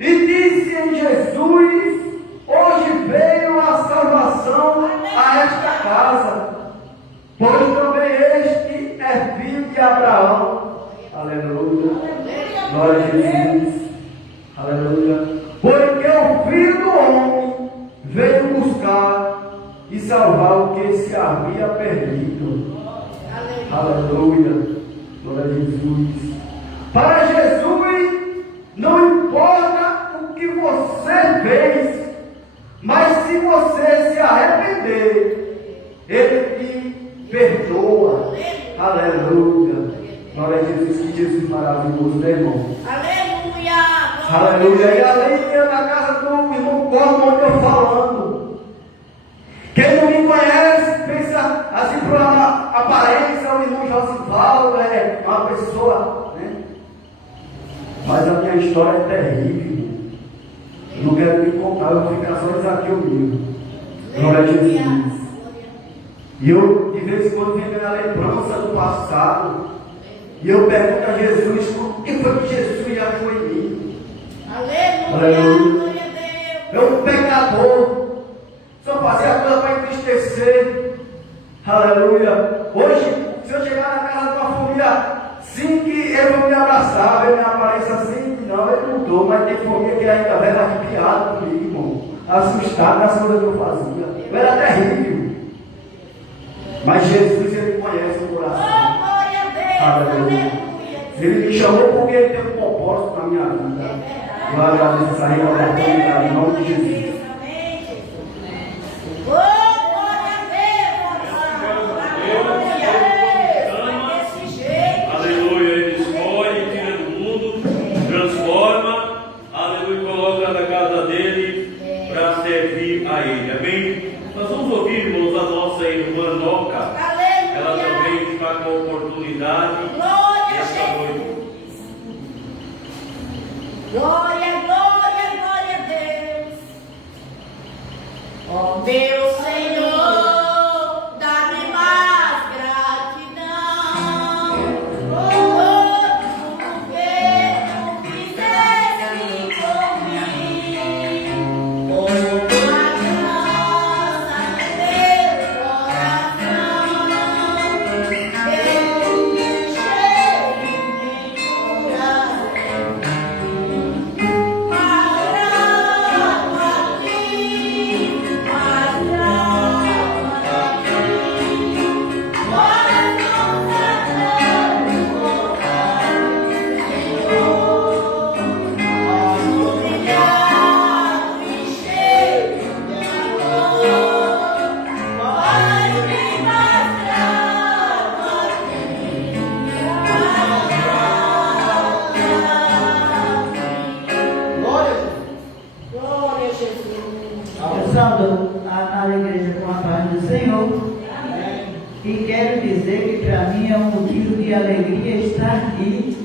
E disse em Jesus: hoje veio a salvação a esta casa, pois também este é filho de Abraão. Aleluia. Glória a Jesus. Aleluia. Porque o Filho do Homem veio buscar e salvar o que se havia perdido. Aleluia. Glória a Jesus. Para Jesus, não importa o que você fez, mas se você se arrepender, Ele te perdoa. Aleluia. Glória a Jesus, que Jesus maravilhoso, né, irmão? Aleluia. Aleluia. E ali na casa do irmão Corno, onde eu falando. Quem não me conhece, pensa assim por uma aparência, o irmão Josivaldo é uma pessoa, né? Mas a minha história é terrível. Eu não quero me contar, eu vou ficar só aqui comigo. Glória a Jesus. E eu, de vez em quando, venho na lembrança do passado. E eu pergunto a Jesus, o que foi que Jesus já foi em mim? Aleluia. Glória a Deus. Eu, um pecador, só fazia coisa para entristecer. Aleluia. Hoje, se eu chegar na casa de uma família, sim, que ele vai me abraçar, ele me aparece assim, não, ele mudou, mas tem família que ainda vai arrepiado comigo, irmão, assustado nas coisas que eu fazia. Eu era terrível. Mas Jesus, ele conhece o coração. Oh, glória a Deus. Aleluia. Aleluia. Ele me chamou porque ele tem um propósito na minha vida. Glória a Deus, essa oportunidade, em nome de Jesus. Amém, Jesus. Oh, glória a Deus. Glória a Deus. Desse jeito. Aleluia, ele escolhe, tira do mundo, transforma, aleluia, coloca na casa dele para servir a ele, amém? Nós vamos ouvir, irmãos, a nossa irmã Noca, ela Aleluia. também está com a oportunidade Glória a esta noite. Jesus. Glória, glória, glória a Deus. Ó meu Senhor, dá-me mais gratidão. Tudo que tu fizeste por mim. Oh, a graça de teu coração. Eu me enchei de coração. Mas é um motivo de alegria estar aqui,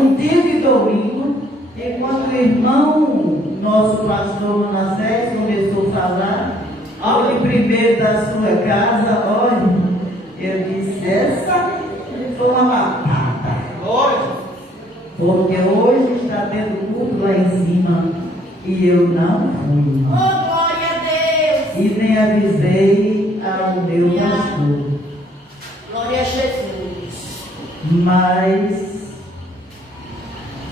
um dia de domingo, enquanto o irmão, nosso pastor Manassés, começou a falar, ao primeiro da sua casa, olha, eu disse, essa foi uma batata. Porque hoje está tendo culto lá em cima e eu não fui. Oh, glória a Deus. E nem avisei ao meu pastor. Glória a Jesus. Mas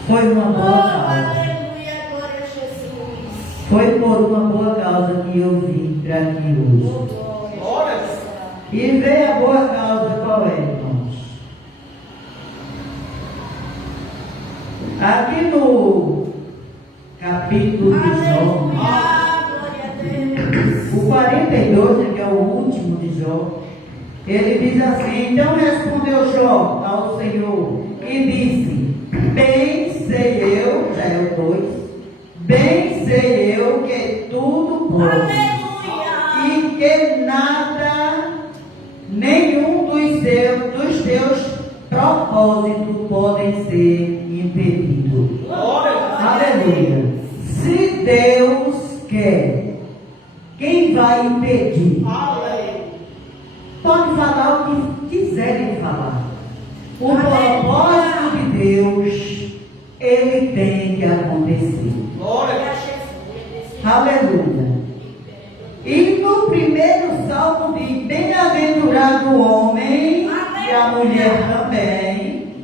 foi uma Oh, boa causa. aleluia, glória a Jesus. Foi por uma boa causa que eu vim para aqui hoje. Oh, glória a Jesus. E vê a boa causa qual é, irmãos? Aqui no capítulo 19, Aleluia, glória a Deus. o 42, que é o último de Jó, ele diz assim: então respondeu Jó ao Senhor e disse: bem sei eu, já é o 2, bem sei eu que tudo pode, Aleluia. e que nada, nenhum dos teus propósitos podem ser impedidos. Aleluia. Se Deus quer, quem vai impedir? Pode falar o que quiserem falar. O propósito de Deus, ele tem que acontecer. Glória a Jesus. Aleluia. E no primeiro salmo diz: bem-aventurado o homem e a mulher também,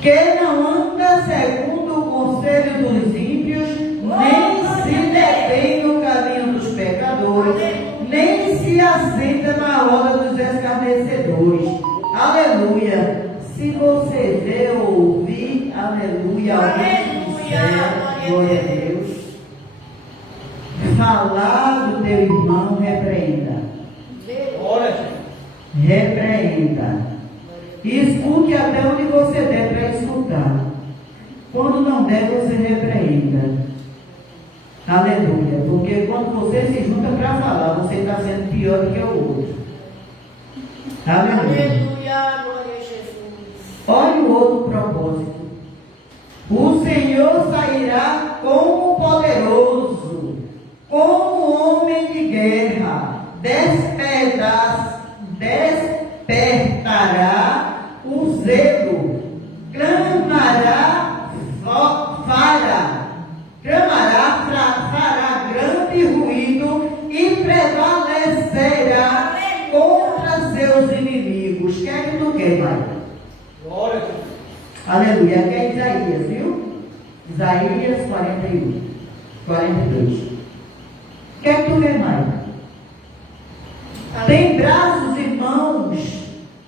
que não anda segundo o conselho dos ímpios, nem se detém no caminho dos pecadores, nem se assenta na roda dos escarnecedores. Aleluia. Se você vê ou ouvir, aleluia, alguém disser, glória a Deus, falar do teu irmão, repreenda. Repreenda. Escute até onde você der para escutar. Quando não der, você repreenda. Aleluia. Porque quando você se junta para falar, você está sendo pior do que o outro. Aleluia. Aleluia, glória a Jesus. Olha o outro propósito. O Senhor sairá como poderoso, como homem de guerra, despertará o zelo, fará grande ruído e prevalecerá contra seus inimigos. O que é que tu quer, Pai? Aleluia. Aqui é Isaías, viu? Isaías 41, 42. O que é que tu quer, mais? Tem braços e mãos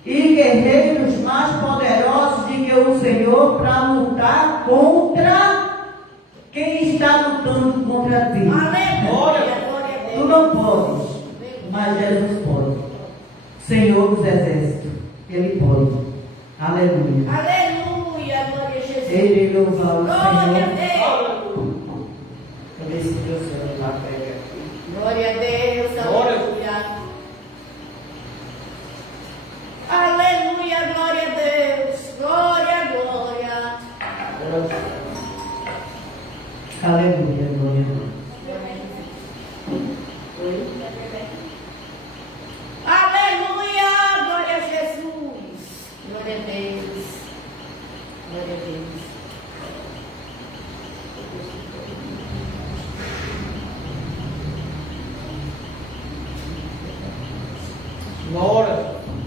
e guerreiros mais poderosos do que o Senhor para lutar contra quem está lutando contra ti. Aleluia, glória a Tu Deus. não podes, mas Jesus pode. Senhor dos exércitos, Ele pode. Aleluia. Aleluia, glória a Jesus. Ele louva o Glória a Senhor. Deus. Cadê esse Deus lá pega aqui? Glória a Deus. Aleluia. Aleluia, glória a Deus. Glória, glória. Aleluia, glória a Deus. Aleluia, glória a Jesus. Glória a Deus. Glória a Deus.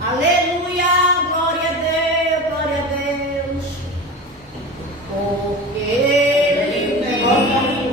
Aleluia, glória a Deus, glória a Deus. Porque Ele me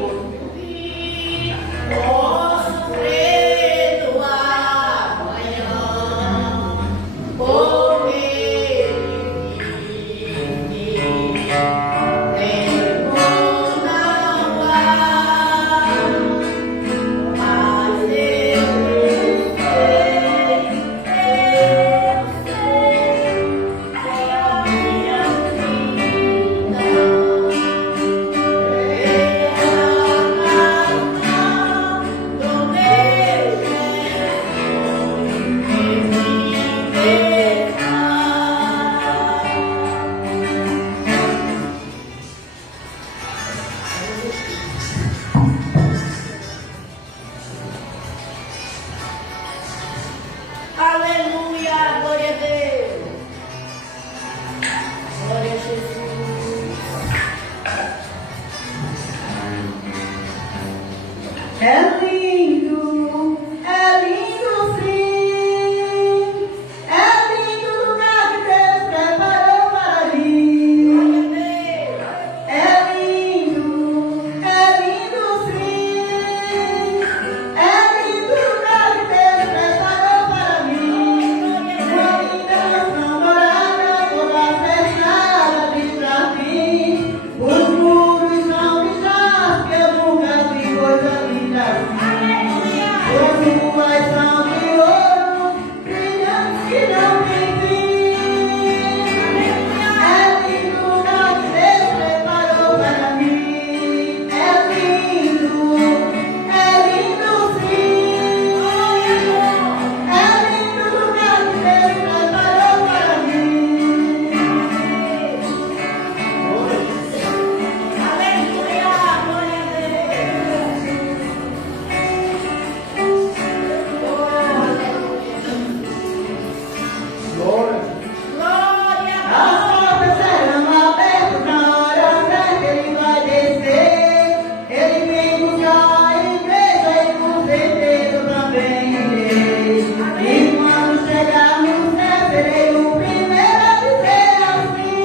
serei o primeiro a dizer assim: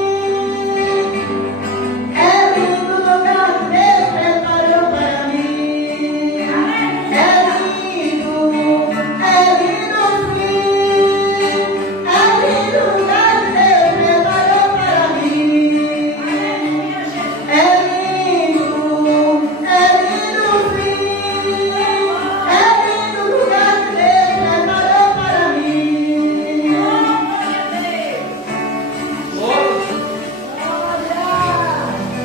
é lindo lugar que Deus preparou para mim. É lindo sim. É lindo lugar que Deus preparou para mim. É lindo sim. É lindo lugar que Deus preparou para mim.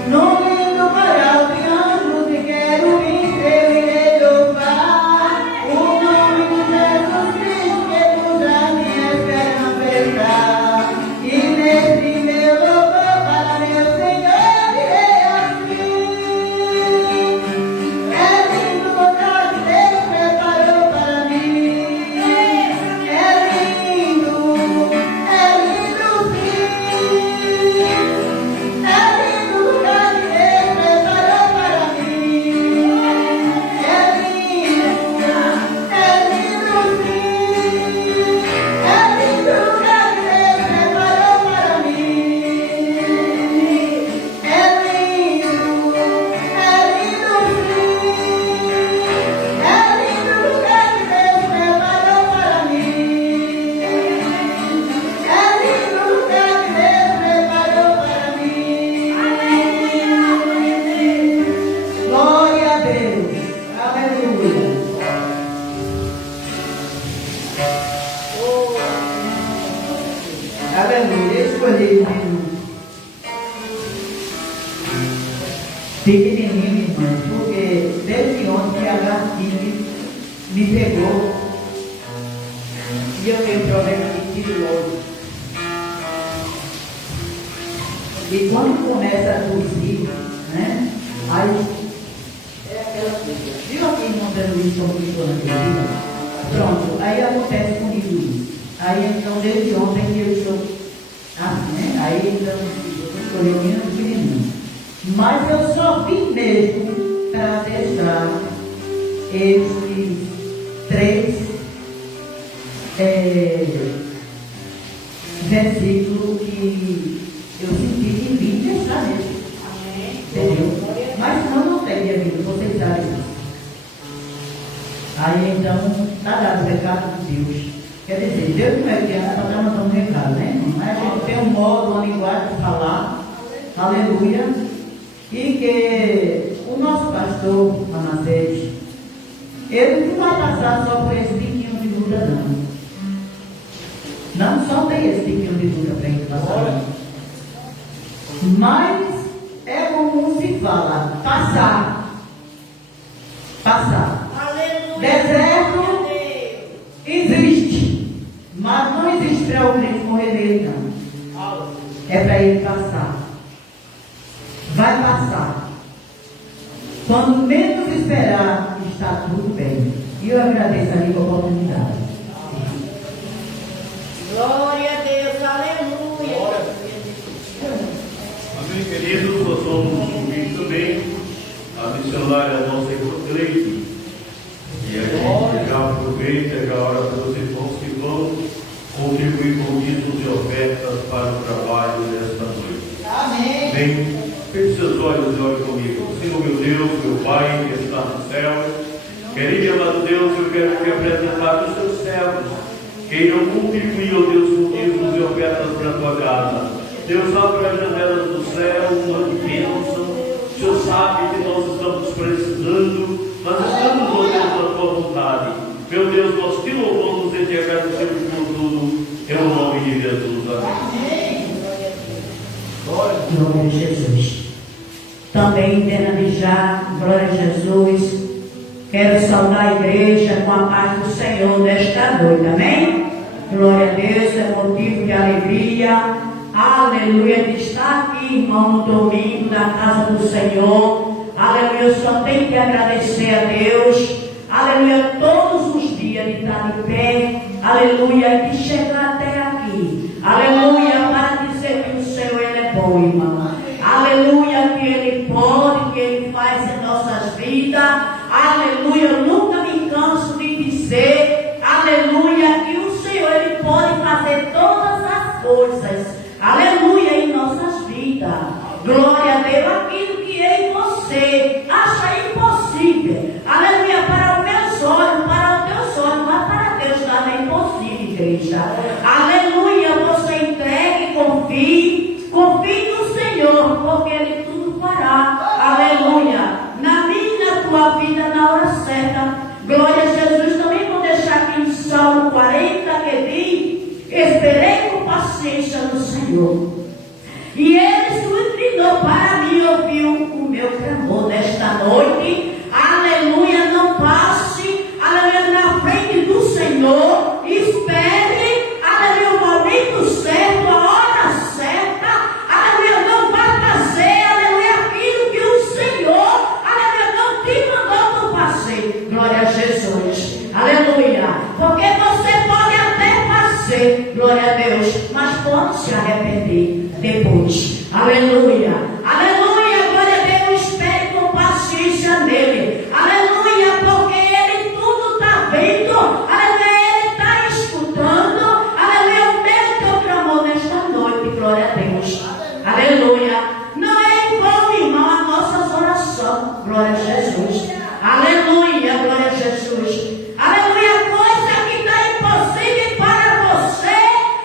No lindo coral de anjos e querubins eu irei louvar o nome de Jesus Cristo, que muda minhas pernas prestar. E nesse meu louvor para meu Senhor direi assim: é lindo lugar que Deus preparou para mim. É lindo sim. É lindo lugar que Deus preparou para mim. É lindo sim. É lindo lugar que Deus preparou para mim. É lindo sim. É lindo lugar que Deus preparou para mim. É lindo lugar que Deus preparou para mim. Glória a Deus. Aleluia. Aleluia. Escolhi o menino. Pequenininho, irmãos, porque desde ontem a gatinha me pegou e eu tenho problema de tireoide. E quando começa a tossir, né? Aí é aquela coisa. Viu aqui montando isso como ficou na TV? Pronto, aí acontece comigo isso. Aí então desde ontem que eu estou assim, né? Aí então eu escolhi o menino pequenininho. Mas eu só vim mesmo para deixar esses 3 versículos que eu senti que vim deixar mesmo. Entendeu? Mas não tem, minha vida, vocês sabem isso. Aí então, está dado o recado de Deus. Quer dizer, Deus não é que anda para mandar um recado, né? Mas a gente tem um modo, uma linguagem de falar. Aleluia. E que o nosso pastor Manassés, ele não vai passar só por esse tiquinho de luta, não. Não só tem esse tiquinho de luta para ele passar. Mas é como se fala, passar. Passar. Deserto existe, mas não existe para o crente morrer dele, não. É para ele passar. Vai passar. Quando menos esperar, está tudo bem. E eu agradeço ali a oportunidade. Glória a Deus, aleluia. Amém, queridos, nós vamos ouvir também a missionária nossa irmã Cleide. E a gente já aproveita, já ora pelos irmãos que vão contribuir com dízimos e ofertas para o trabalho nesta noite. Amém. Amém. Feche seus olhos e ore comigo. Senhor meu Deus, meu Pai que está no céu, querido e amado Deus, eu quero te apresentar os seus servos que irão contribuir, ó Deus, com dízimos e ofertas para a tua casa. Deus, abre as janelas do céu, mande bênção. O Senhor sabe que nós estamos precisando, nós estamos, ó Deus, na tua vontade. Meu Deus, nós te louvamos e te agradecemos por tudo, em nome de Jesus. Amém. Glória a Jesus. Também desde já, glória a Jesus. Quero saudar a igreja com a paz do Senhor nesta noite, amém? Glória a Deus, é motivo de alegria, aleluia, de estar aqui, irmão, no domingo, na casa do Senhor, aleluia, eu só tenho que agradecer a Deus, aleluia, todos os dias de estar de pé, aleluia, de chegar até aqui, aleluia, para dizer que o Senhor, Ele é bom, irmão, aleluia, que Ele pode, que Ele faz em nossas vidas, aleluia, eu nunca me canso de dizer, aleluia, que o Senhor, Ele pode fazer todas mas pode se arrepender depois. Aleluia. Aleluia, glória a Deus. Espere com paciência nele. Aleluia, porque ele tudo está vendo. Aleluia, ele está escutando. Aleluia, o meu teu clamor nesta noite, glória a Deus. Aleluia. Não é em vão, irmão, a nossa oração. Glória a Jesus. Aleluia, glória a Jesus. Aleluia, coisa que está impossível para você.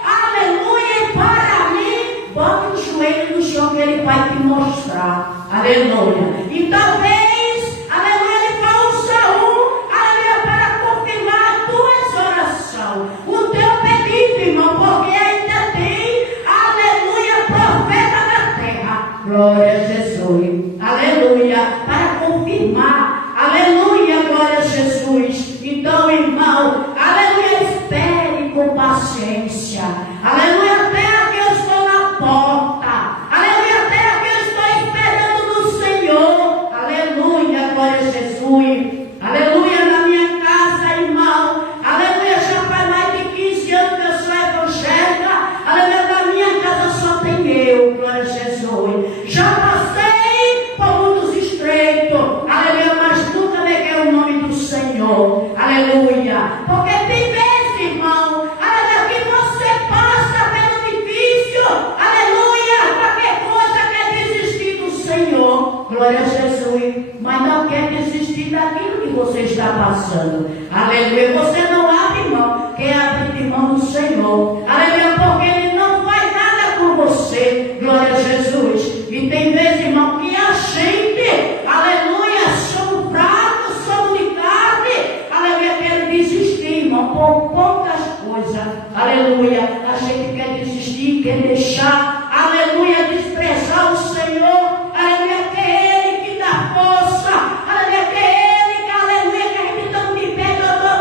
Aleluia, e para mim. Bota o joelho no chão que ele vai te mostrar. Aleluia. E talvez, aleluia, ele fala Saul, aleluia, para confirmar as tuas orações. O teu pedido, irmão, porque ainda tem, aleluia, profeta da terra. Glória a Jesus. Aleluia, para confirmar. Aleluia, glória a Jesus. Então, irmão, aleluia, espere com paciência. Aleluia, até que eu estou na porta. Aleluia, até que eu estou esperando no Senhor. Aleluia, glória a Jesus. Aleluia, na minha casa, irmão. Aleluia, já faz mais de 15 anos que eu sou evangélica. Aleluia, na minha casa só tem eu, glória a Jesus. Já passei por muitos estreitos. Aleluia, mas nunca neguei o nome do Senhor. Aleluia. Porque tem vezes, irmão, aleluia, que você passa pelo difícil. Aleluia. Qualquer coisa quer desistir do Senhor. Glória a Jesus. Mas não quer desistir daquilo que você está passando. Aleluia. Você não abre mão. Quem abre mão do Senhor. Aleluia. Porque Ele não faz nada por você. Glória a Jesus. E tem vezes, irmão, que a gente, aleluia, somos fracos, somos de carne. Aleluia, quer desistir, irmão, por poucas coisas. Aleluia, a gente quer desistir, quer deixar, aleluia, desprezar o Senhor. Aleluia, que é Ele que dá força. Aleluia, que é Ele, que, aleluia, que a gente está de pé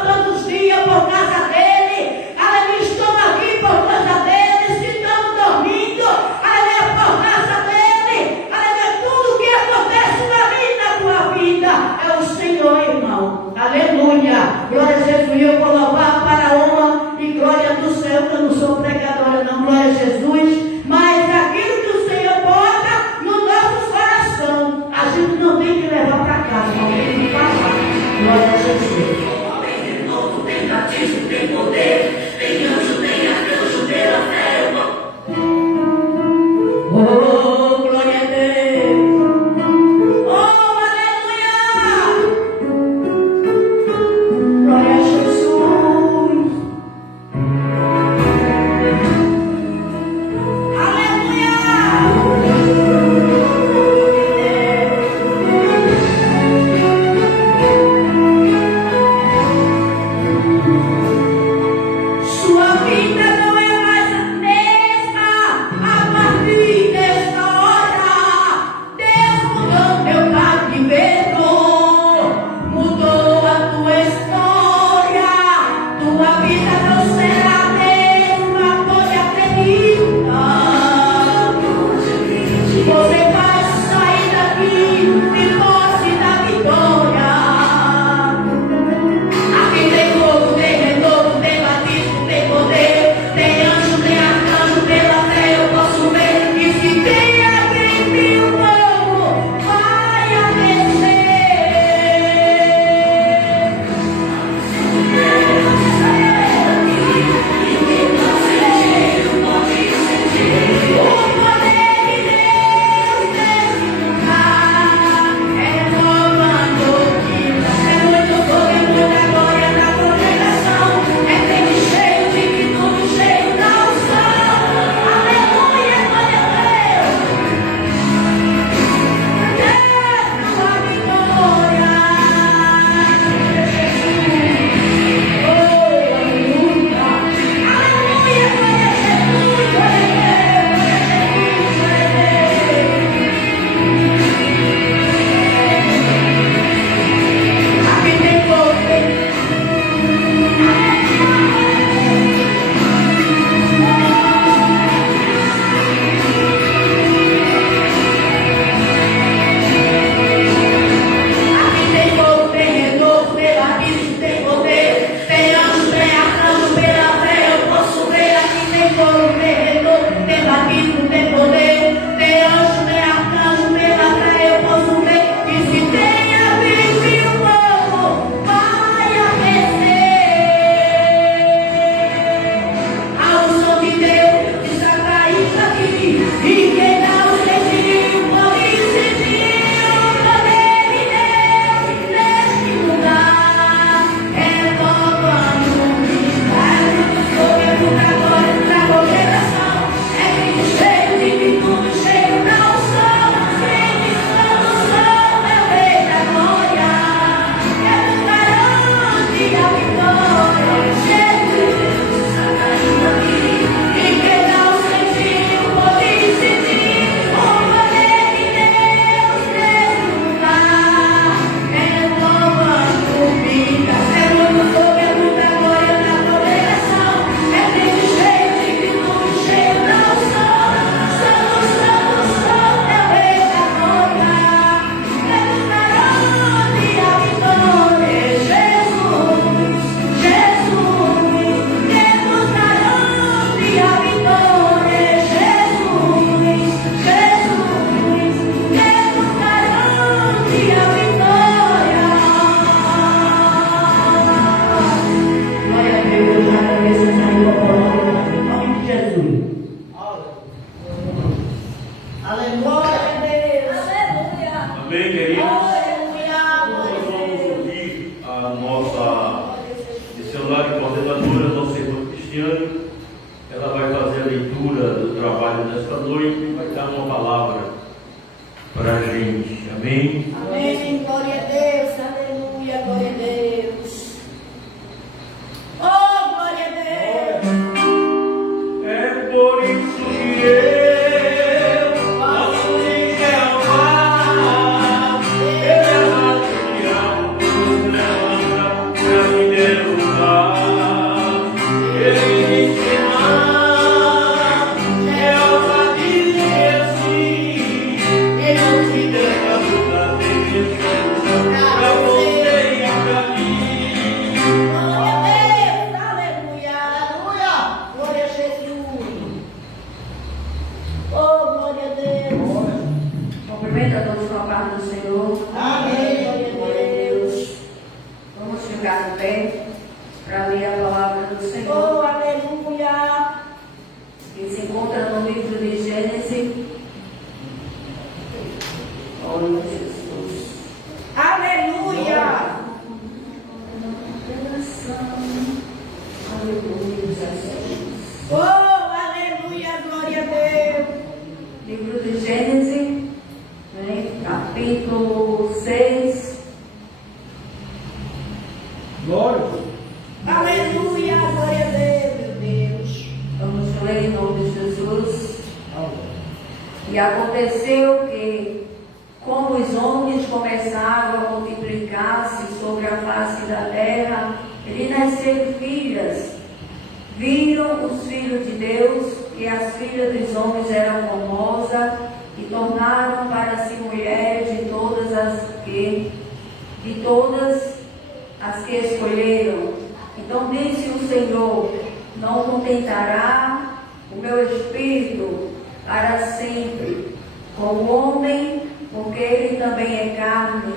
todos os dias por causa dEle. Aleluia, estamos aqui por causa dEle. Se estamos dormindo, aleluia, por causa dEle. Aleluia, tudo que acontece na vida, na tua vida, é o Senhor, irmão. Aleluia, glória a Jesus. Eu vou louvar para a honra e glória do Senhor, que eu não sou pregadora, não, glória a Jesus. Mas tem batismo, tem poder, tem anjo, tem arcanjo, pela fé eu posso ver que se tem a visto o povo vai aquecer. Ao som de Deus, de Sacaías aqui, e quem dá o sentir, pode sentir o poder de Deus neste lugar. É tocando sobre a luta agora na congregação. É grito cheio de virtude, cheio da unção. Crente santo, som é o rei da glória. É o garante da vitória. Jesus, Sacaías aqui, e quem dá o sentir, pode sentir o poder de Deus neste lugar. É tocando vidas, é muito sobre a luta agora na congregação. É grito cheio de virtude, cheio da unção. Santo, santo, santo é o rei da glória. É o garante da vitória. Jesus, Jesus, é o garante a vitória. Jesus, Jesus, é o garante a vitória. Glória a Deus, na cabeça saiu a palavra, em nome de Jesus. Glória a Deus. Aleluia. Amém, queridos? Aleluia. Nós vamos ouvir a nossa missionária coordenadora, nossa irmã Cristiane. Ela vai fazer a leitura do trabalho desta noite e vai dar uma palavra para a gente. Amém? Amém. Glória a Deus. Aleluia. Glória a Deus. Oh, glória a Deus. É por isso que eu posso me amar. Ele é material, levanta pra me derrubar. Ele me ensinar, é alma de assim. E não te deixa lutar, tem esperança pra você e pra mim. Glória a Deus. Aleluia. Aleluia. Glória a Jesus. Oh, glória a Deus. Cumprimento a todos com a paz do Senhor. Amém. Glória a Deus. Vamos ficar de pé para ler a palavra do Senhor, Oh, aleluia. que se encontra no livro de Gênesis. Glória a Jesus. Aleluia. Aleluia, Jesus. Oh, aleluia. Glória a Deus. Livro de Gênesis, capítulo 6. Glória. Aleluia. Glória a Deus, meu Deus. Vamos ler em nome de Jesus. E aconteceu que, como os homens começaram a multiplicar-se sobre a face da terra, lhe nasceram filhas. Viram os filhos de Deus que as filhas dos homens eram formosas e tornaram para si mulheres de todas as que escolheram. Então disse o Senhor: não contentará o meu espírito para sempre com o homem, porque ele também é carne,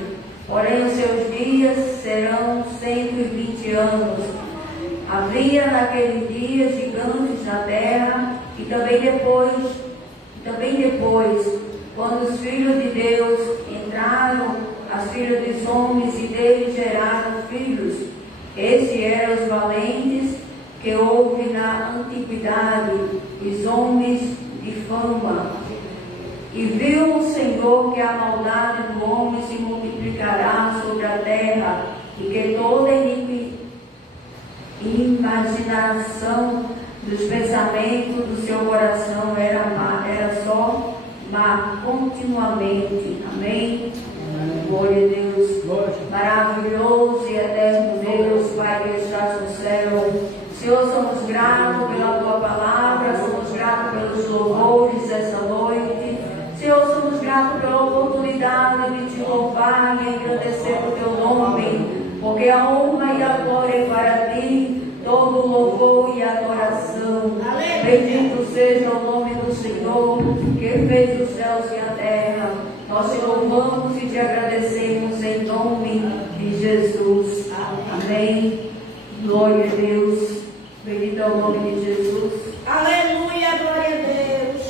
porém os seus dias serão 120 anos. Havia naquele dia gigantes na terra, e também depois, quando os filhos de Deus entraram, as filhas dos homens, e deles geraram filhos. Esses eram os valentes que houve na antiguidade, os homens de fama. E viu o Senhor que a maldade do homem se multiplicará sobre a terra, e que toda imaginação dos pensamentos do seu coração era só má continuamente. Amém? Glória a Deus. Maravilhoso e eterno Deus, Pai que estás no céu. Senhor, somos gratos pela tua palavra, somos gratos pelos louvores dessa noite. Senhor, somos gratos pela oportunidade de te louvar e engrandecer o teu nome, porque a honra e a glória é para ti, todo louvor e adoração. Bendito seja seja o nome do Senhor, que fez os céus e a terra. Nós te louvamos e te agradecemos em nome de Jesus. Amém. Glória a Deus. Bendito é o nome de Jesus. Aleluia, glória a Deus.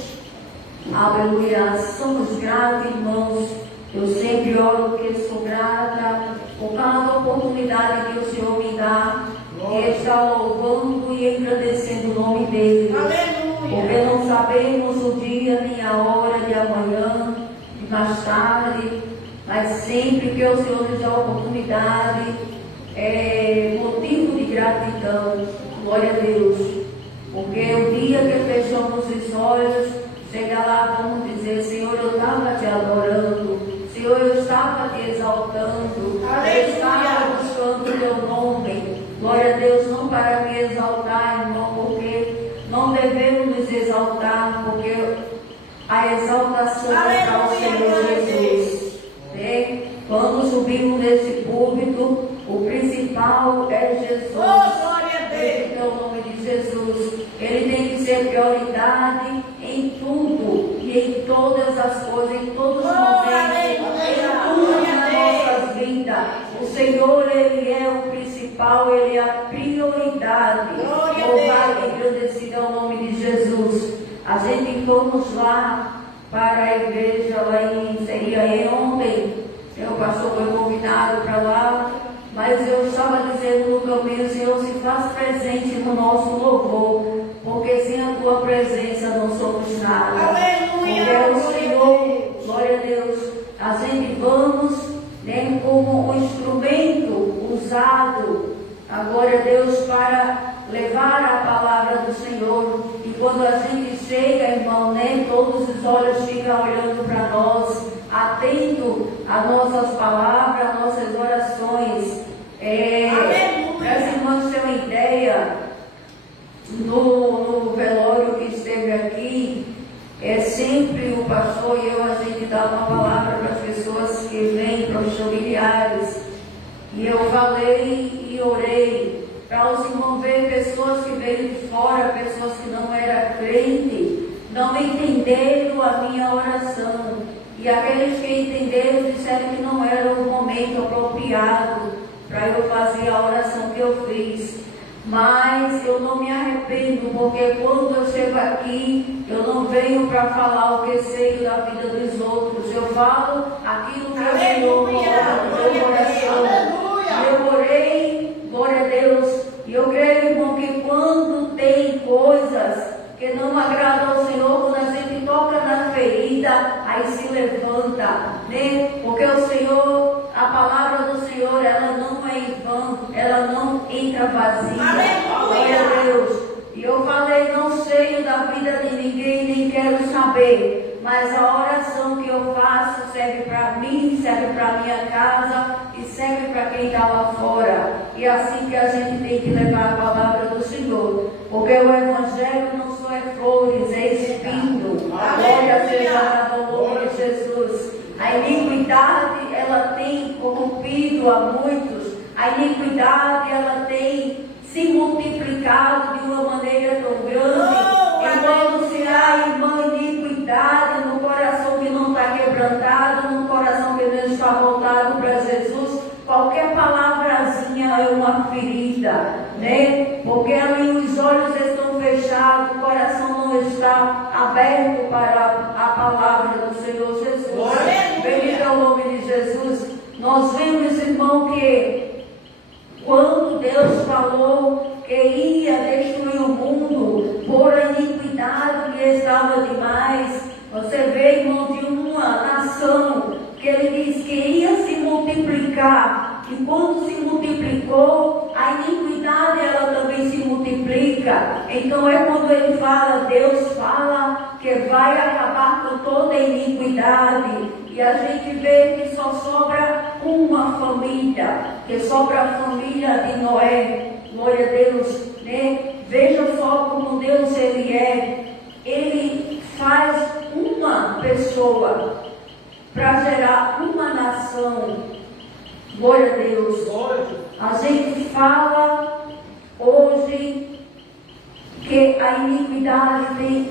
Aleluia. Somos gratos, irmãos. Eu sempre oro porque sou grata por cada oportunidade que o Senhor me dá de estar louvando e engrandecendo o nome dele. Aleluia. Porque não sabemos o dia nem a hora de amanhã, de mais tarde, mas sempre que o Senhor nos dá a oportunidade, é motivo de gratidão. Glória a Deus. Porque o dia que fechamos os olhos, chega lá, vamos dizer: Senhor, eu estava te adorando, Senhor, eu estava te exaltando, eu estava buscando o teu nome. Glória a Deus, não para me exaltar, irmão, porque não devemos nos exaltar, porque a exaltação é para o Senhor Jesus. Quando subimos nesse púlpito, o principal é Jesus. Glória a Deus. Em nome de Jesus. Ele tem que ser prioridade em tudo e em todas as coisas, em todos os momentos, em tudo nas nossas vidas. O Senhor, Ele é o principal, Ele é a prioridade. Louvado e agradecido ao nome de Jesus. A gente fomos lá para a igreja, seria ontem. O pastor foi convidado para lá, mas eu estava dizendo no caminho: Senhor, se faz presente no nosso louvor, porque sem a tua presença não somos nada. Aleluia. Porque é o Senhor, glória a Deus, a gente vamos como um instrumento usado, a glória a Deus, para levar a palavra do Senhor. E quando a gente chega, irmão, todos os olhos ficam olhando para nós, atento às nossas palavras, às nossas orações. Para os irmãos terem uma ideia, no velório que esteve aqui, sempre o pastor e eu, a gente dá uma palavra para as pessoas que vêm, para os familiares. E eu falei e orei para os irmãos ver pessoas que veio de fora, pessoas que não eram crentes, não entenderam a minha oração. E aqueles que entenderam disseram que não era o momento apropriado para eu fazer a oração que eu fiz. Mas eu não me arrependo, porque quando eu chego aqui, eu não venho para falar o receio da vida dos outros. Eu falo aquilo que o Senhor coloca no meu coração. Eu orei, glória a Deus, e eu creio, irmão, que quando tem coisas que não agradam ao Senhor, quando a gente toca na ferida, aí se levanta, Porque o Senhor, a palavra do Senhor, ela não é em vão, ela não entra vazia. Glória a Deus. E eu falei: não sei da vida de ninguém, nem quero saber, mas a oração que eu faço serve para mim, serve para minha casa e serve para quem está lá fora. E é assim que a gente tem que levar a palavra do Senhor, porque o Evangelho não só é flores, é espinho. Glória seja ao nome de Jesus. A iniquidade, ela tem corrompido a muitos. A iniquidade, ela tem se multiplicado de uma maneira tão grande. Enquanto se há, irmã, iniquidade no coração que não está quebrantado, no coração que não está voltado para Jesus, qualquer palavrazinha é uma ferida, Porque ali os olhos estão fechados, o coração não está aberto para a palavra do Senhor Jesus. Bendito é o nome de Jesus. Nós vemos, irmão, que quando Deus falou que ia destruir o mundo por a iniquidade que estava demais, você vê, irmão, de uma nação que ele diz que ia se multiplicar, e quando se multiplicou, a iniquidade ela também se multiplica. Então é quando ele fala, Deus fala que vai acabar com toda a iniquidade, e a gente vê que só sobra uma família, que sobra a família de Noé. Glória a Deus, Veja só como Deus ele é. Ele faz uma pessoa para gerar uma nação. Glória a Deus. A gente fala hoje que a iniquidade tem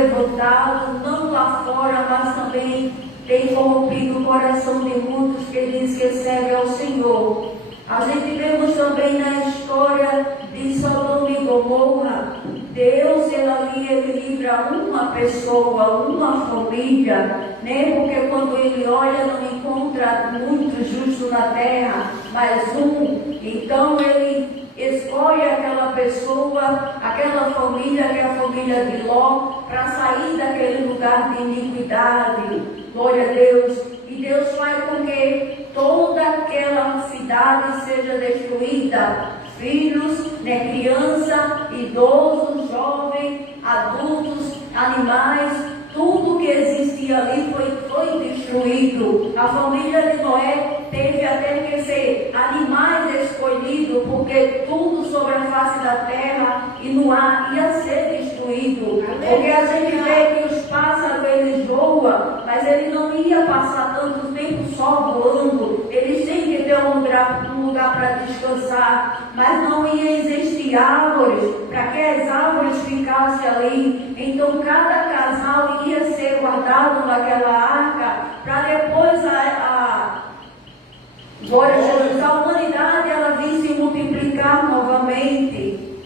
levantado, não lá fora, mas também tem corrompido o coração de muitos que diz que serve ao Senhor. A gente vemos também na história de Sodoma e Gomorra, Deus ele livra uma pessoa, uma família, né? Porque quando ele olha não encontra muito justo na terra, mas um. Então ele escolhe aquela pessoa, aquela família, que é a família de Ló, para sair daquele lugar de iniquidade. Glória a Deus. E Deus faz com que toda aquela cidade seja destruída. Filhos, né, criança, idosos, jovens, adultos, animais, tudo que existia ali foi destruído. A família de Noé teve até que ser animais escolhidos, porque tudo sobre a face da terra e no ar ia ser destruído. Porque a gente vê que os pássaros eles voam, mas ele não ia passar tanto tempo só voando. Eles têm que ter um lugar para descansar, mas não ia existir árvores para que as árvores ficassem ali. Então cada casal ia ser guardado naquela arca para depois glória a Jesus, a humanidade ela vem se multiplicar novamente.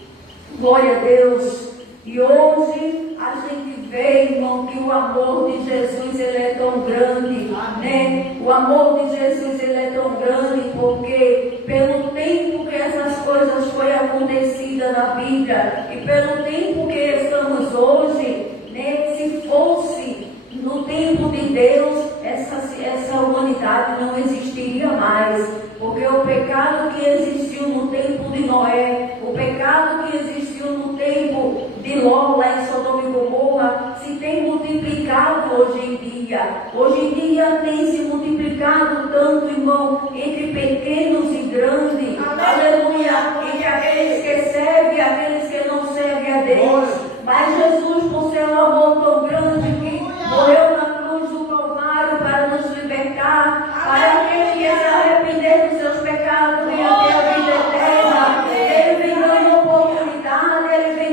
Glória a Deus. E hoje a gente vê, irmão, que o amor de Jesus ele é tão grande, né? O amor de Jesus ele é tão grande porque pelo tempo que essas coisas foi acontecida na vida e pelo tempo que estamos hoje, né? Se fosse no tempo de Deus, essa humanidade não existiria mais. Porque o pecado que existiu no tempo de Noé, o pecado que existiu no tempo de Ló, lá em Sodoma e Gomorra, se tem multiplicado hoje em dia. Hoje em dia tem se multiplicado tanto, irmão, entre pequenos e grandes. Aleluia! Entre aqueles que servem e aqueles que não servem a Deus. Mas Jesus, por ser um amor tão grande, que morreu na cruz do Calvário para nos libertar, para aquele que se arrepender dos seus pecados e até a vida eterna. Ele vem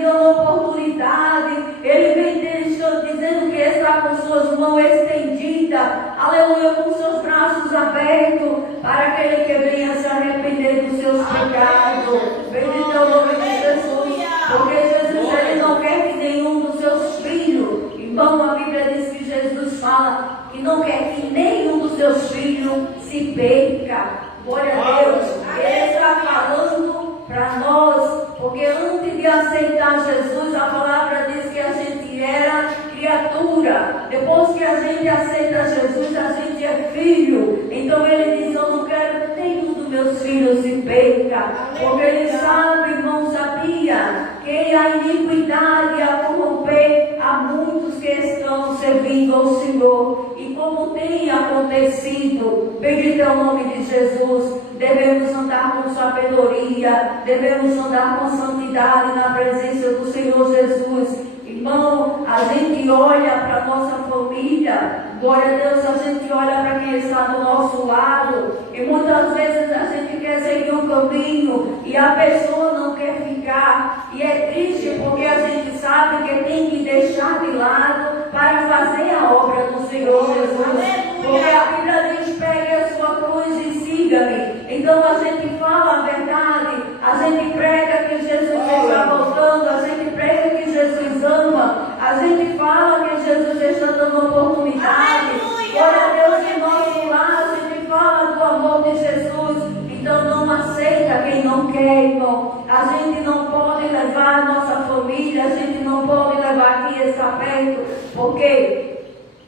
dando oportunidade, ele vem dizendo que está com suas mãos estendidas, aleluia, com seus braços abertos, para aquele que venha se arrepender dos seus pecados. Bendito é o nome de Jesus, porque Jesus ele não quer que nenhum dos seus filhos, irmão, a Bíblia diz que Jesus fala que não quer que nenhum dos seus filhos se perca. Glória a Deus. Ele está falando para nós, porque antes de aceitar Jesus, a palavra diz que a gente era criatura. Depois que a gente aceita Jesus, a gente é filho. Então ele diz: eu não quero que nenhum dos meus filhos se perca. Porque ele sabe, irmão, sabia que a iniquidade a corromper a muitos que estão servindo ao Senhor. E como tem acontecido, bendito é o nome de Jesus, devemos andar com sabedoria, devemos andar com santidade na presença do Senhor Jesus. Irmão, a gente olha para a nossa família, glória a Deus, a gente olha para quem está do nosso lado, e muitas vezes a gente quer seguir um caminho e a pessoa não quer ficar, e é triste porque a gente sabe que tem que deixar de lado para fazer a obra do Senhor Jesus. Porque a Bíblia diz: pegue a sua cruz e siga-me. Então a gente fala a verdade, a gente prega que Jesus está voltando, a gente prega que Jesus ama, a gente fala que Jesus está dando oportunidade. Glória a Deus, em nosso lar, a gente fala do amor de Jesus. Então não aceita quem não quer, irmão. A gente não pode levar a nossa família, a gente não pode levar aqui essa perto, porque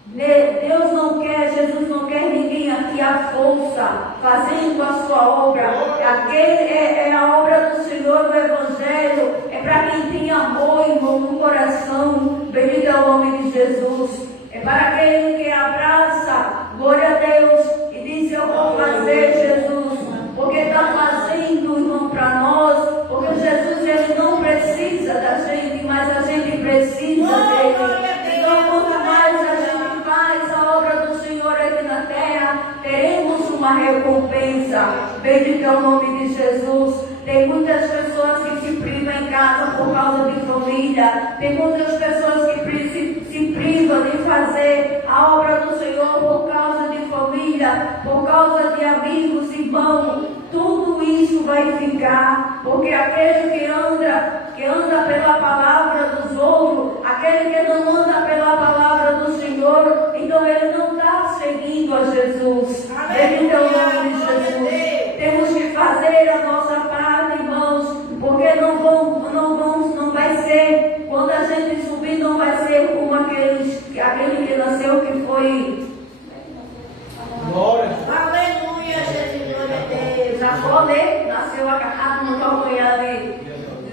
Deus não quer, Jesus não quer ninguém aqui à força, fazendo a sua obra. É a obra do Senhor, do Evangelho. É para quem tem amor, irmão, no coração. Bendito é o nome de Jesus. É para aquele que abraça, glória a Deus, e diz: eu vou fazer, Jesus, porque está fazendo, irmão, para nós. Porque Jesus ele não precisa da gente, mas a gente precisa dele. Então, quanto mais a gente faz a obra do Senhor aqui na terra, teremos uma recompensa. Bendito é o nome de Jesus. Tem muitas pessoas que se privam em casa por causa de família. Tem muitas pessoas que vai ficar, porque aquele que anda pela palavra dos outros, aquele que não anda pela palavra do Senhor, então ele não está seguindo a Jesus. Bendito é o nome de Jesus. Temos que fazer a nossa parte, irmãos, porque não vai ser, quando a gente subir, não vai ser como aquele que nasceu, que foi. Glória. Aleluia, Jesus, glória a Deus. Jacó, né? Nasceu agarrado no calcanhar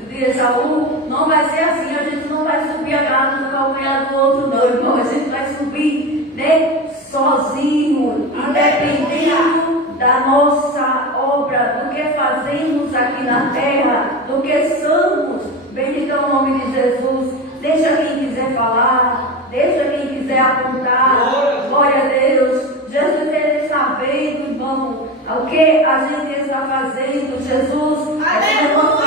de Esaú. Não vai ser assim, a gente não vai subir agarrado no calcanhar do outro, não, irmão. A gente vai subir, né? Sozinho, independendo da nossa obra, do que fazemos aqui na terra, do que somos. Bendito é o nome de Jesus. Deixa quem quiser falar, deixa quem quiser apontar. Glória a Deus. Jesus, ele está vendo, irmão, o que a gente está fazendo. Jesus, como o irmão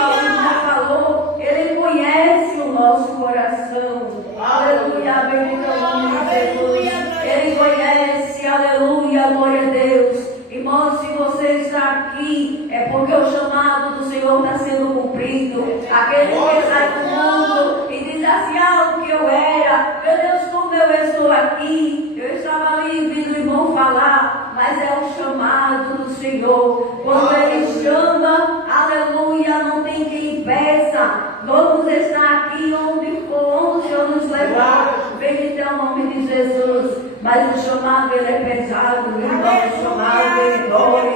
falou, ele conhece o nosso coração. Aleluia, bendito é o nome de Jesus. Ele conhece, aleluia, glória a Deus. Irmão, se você está aqui, é porque o chamado do Senhor está sendo cumprido. Aquele que sai do mundo e diz assim: ah, o que eu era, meu Deus, como eu estou aqui. Eu estava ali ouvindo o irmão falar, mas é o chamado do Senhor. Quando ele chama, aleluia, não tem quem impeça. Vamos estar aqui onde for, onde o Senhor nos levar. Bendito é o nome de Jesus. Mas o chamado, ele é pesado, meu irmão. O chamado, ele dói.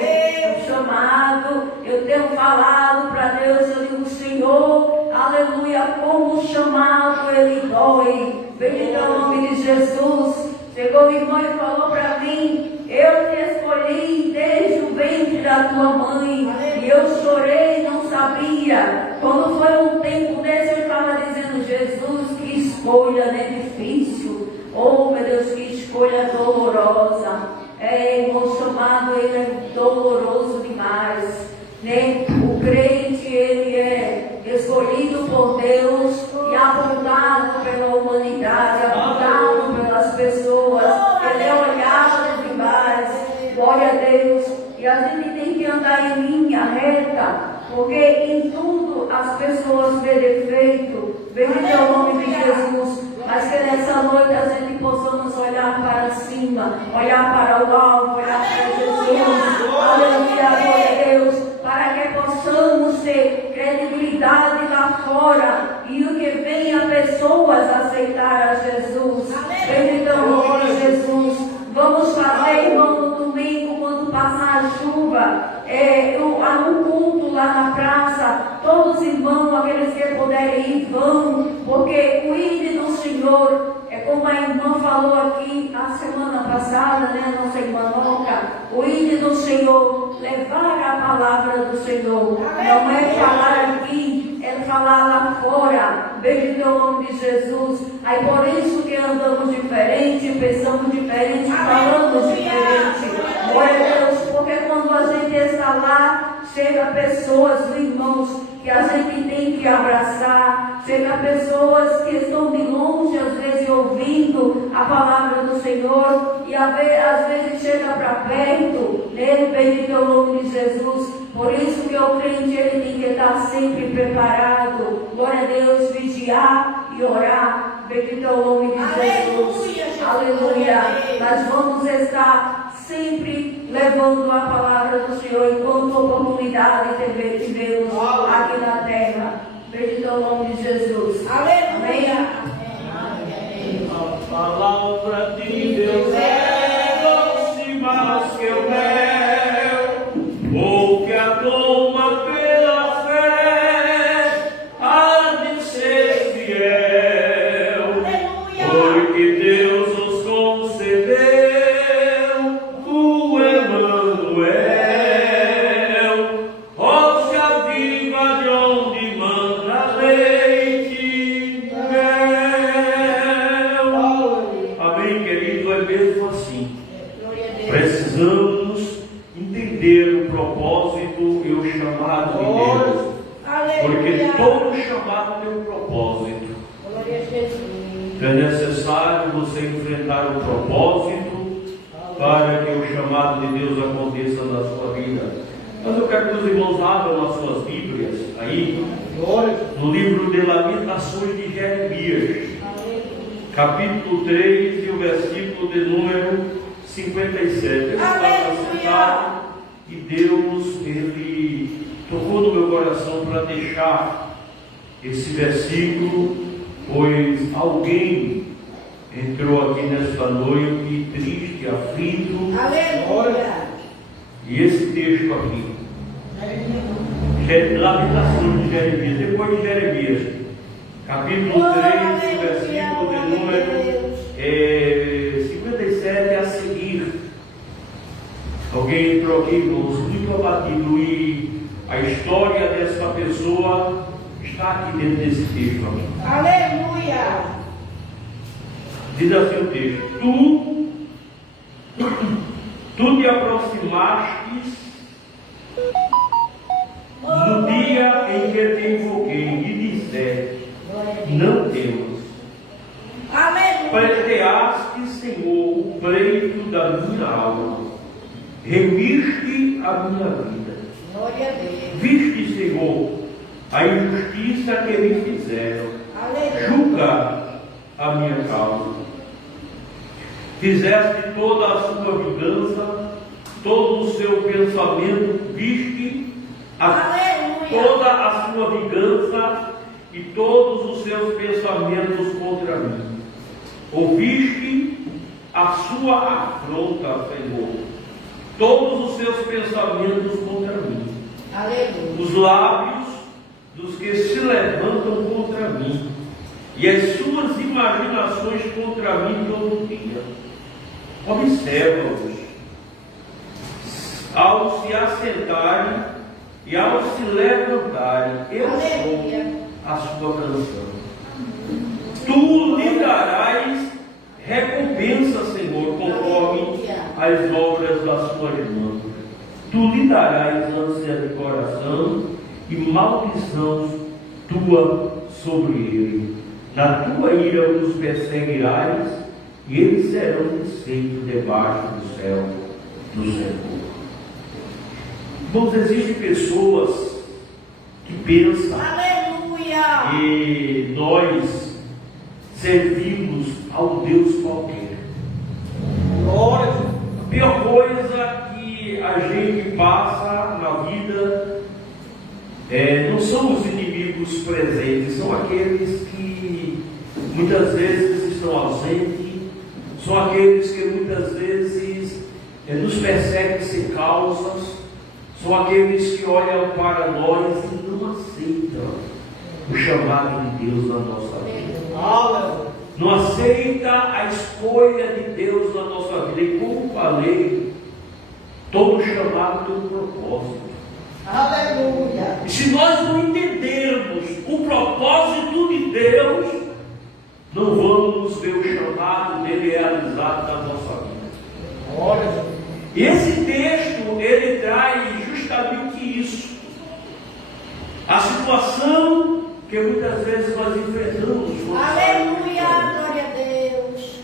O chamado, eu tenho falado para Deus, eu digo: Senhor, aleluia, como o chamado, ele dói. Bendito é o nome de Jesus. Chegou o irmão e falou para mim: eu te escolhi desde o ventre da tua mãe. E eu chorei, não sabia. Quando foi um tempo desse, eu estava dizendo: Jesus, que escolha, né, difícil. Oh, meu Deus, que escolha dolorosa. O chamado, ele é doloroso demais, né? O crente, ele é escolhido por Deus e apontado pela humanidade, apontado pelas pessoas. Ele é olhado demais. Glória a Deus. E a gente tem que andar em linha reta, porque em tudo as pessoas vê defeito. Bendito é o nome de Jesus. Mas que nessa noite a gente possamos olhar para cima, olhar para o alto, olhar para Jesus. Aleluia, glória a Deus. Para que possamos ter credibilidade lá fora e o que venha pessoas aceitar a Jesus. Bendito é o nome de Jesus. Vamos fazer, irmão, no domingo, quando passar a chuva, um culto lá na praça. Todos os irmãos, aqueles que puderem ir, vão, porque o ide do Senhor, é como a irmã falou aqui a semana passada, né, nossa irmã Noca, o ide do Senhor, levar a palavra do Senhor, não é falar aqui, é falar lá fora. Bendito é o nome de Jesus. Aí por isso que andamos diferente, pensamos diferente, falamos diferente. Glória a Deus, porque quando a gente está lá, chega pessoas, irmãos, que a gente tem que abraçar, chega pessoas que estão de longe, às vezes ouvindo a palavra do Senhor, e às vezes chega para perto, né? Bendito é o nome de Jesus. Por isso que o crente, ele tem que estar sempre preparado. Glória a Deus, vigiar e orar. Bendito é o nome de Jesus. Aleluia. Nós vamos estar sempre levando a palavra do Senhor enquanto oportunidade tivemos aqui na terra. Bendito é o nome de Jesus. Amém. A palavra de Deus é doce mais que o mel, ou que a toma pela fé, há de ser fiel, porque Deus nos concedeu o Emanuel, rocha viva de onde manda leite e mel. Amém, querido? É mesmo assim. Precisamos entender o propósito e o chamado de Deus. Porque todo chamado tem um propósito. Então é necessário você enfrentar o propósito para que o chamado de Deus aconteça na sua vida. Mas eu quero que os irmãos abram as suas Bíblias aí, no livro de Lamentações de Jeremias, capítulo 3 e o versículo de número 57. Eu faço a cidade e Deus, Ele tocou no meu coração para deixar esse versículo, pois alguém entrou aqui nesta noite triste, aflito. Aleluia. E esse texto aqui, Lamentações de Jeremias, depois de Jeremias, capítulo 3, versículo de número 57 a seguir. Alguém entrou aqui, irmãos, muito abatido, e a história dessa pessoa está aqui dentro desse texto aqui. Aleluia. Diz assim o texto: Tu te aproximastes no dia em que te invoquei e disseste: não temos. Aleluia. Pleiteaste, Senhor, o pleito da minha alma, remiste a minha vida. Glória a Deus. Viste, Senhor, a injustiça que me fizeram, Aleluia. julga a minha causa. Fizeste toda a sua vingança, todo o seu pensamento, viste toda a sua vingança e todos os seus pensamentos contra mim. Ouviste a sua afronta, Senhor, todos os seus pensamentos contra mim. Aleluia. Os lábios dos que se levantam contra mim e as suas imaginações contra mim todo dia. Observa-os ao se assentarem e ao se levantarem. Eu sou a sua canção. Tu lhe darás recompensa, Senhor, conforme as obras das suas mãos. Tu lhe darás ânsia de coração e maldição tua sobre ele. Na tua ira os perseguirás e eles serão desfeitos debaixo do céu do Senhor. Irmãos, existem pessoas que pensam que nós servimos ao Deus qualquer. A pior coisa que a gente passa na vida não são os inimigos presentes, são aqueles que muitas vezes estão ausentes, são aqueles que muitas vezes nos perseguem sem causas, são aqueles que olham para nós e não aceitam o chamado de Deus na nossa vida. Não aceita a escolha de Deus na nossa vida. E como falei, todo chamado tem um propósito. Aleluia. E se nós não entendermos o propósito de Deus, não vamos ver o chamado dele realizado na nossa vida. E esse texto, ele traz justamente isso. A situação que muitas vezes nós enfrentamos. Aleluia, glória a Deus.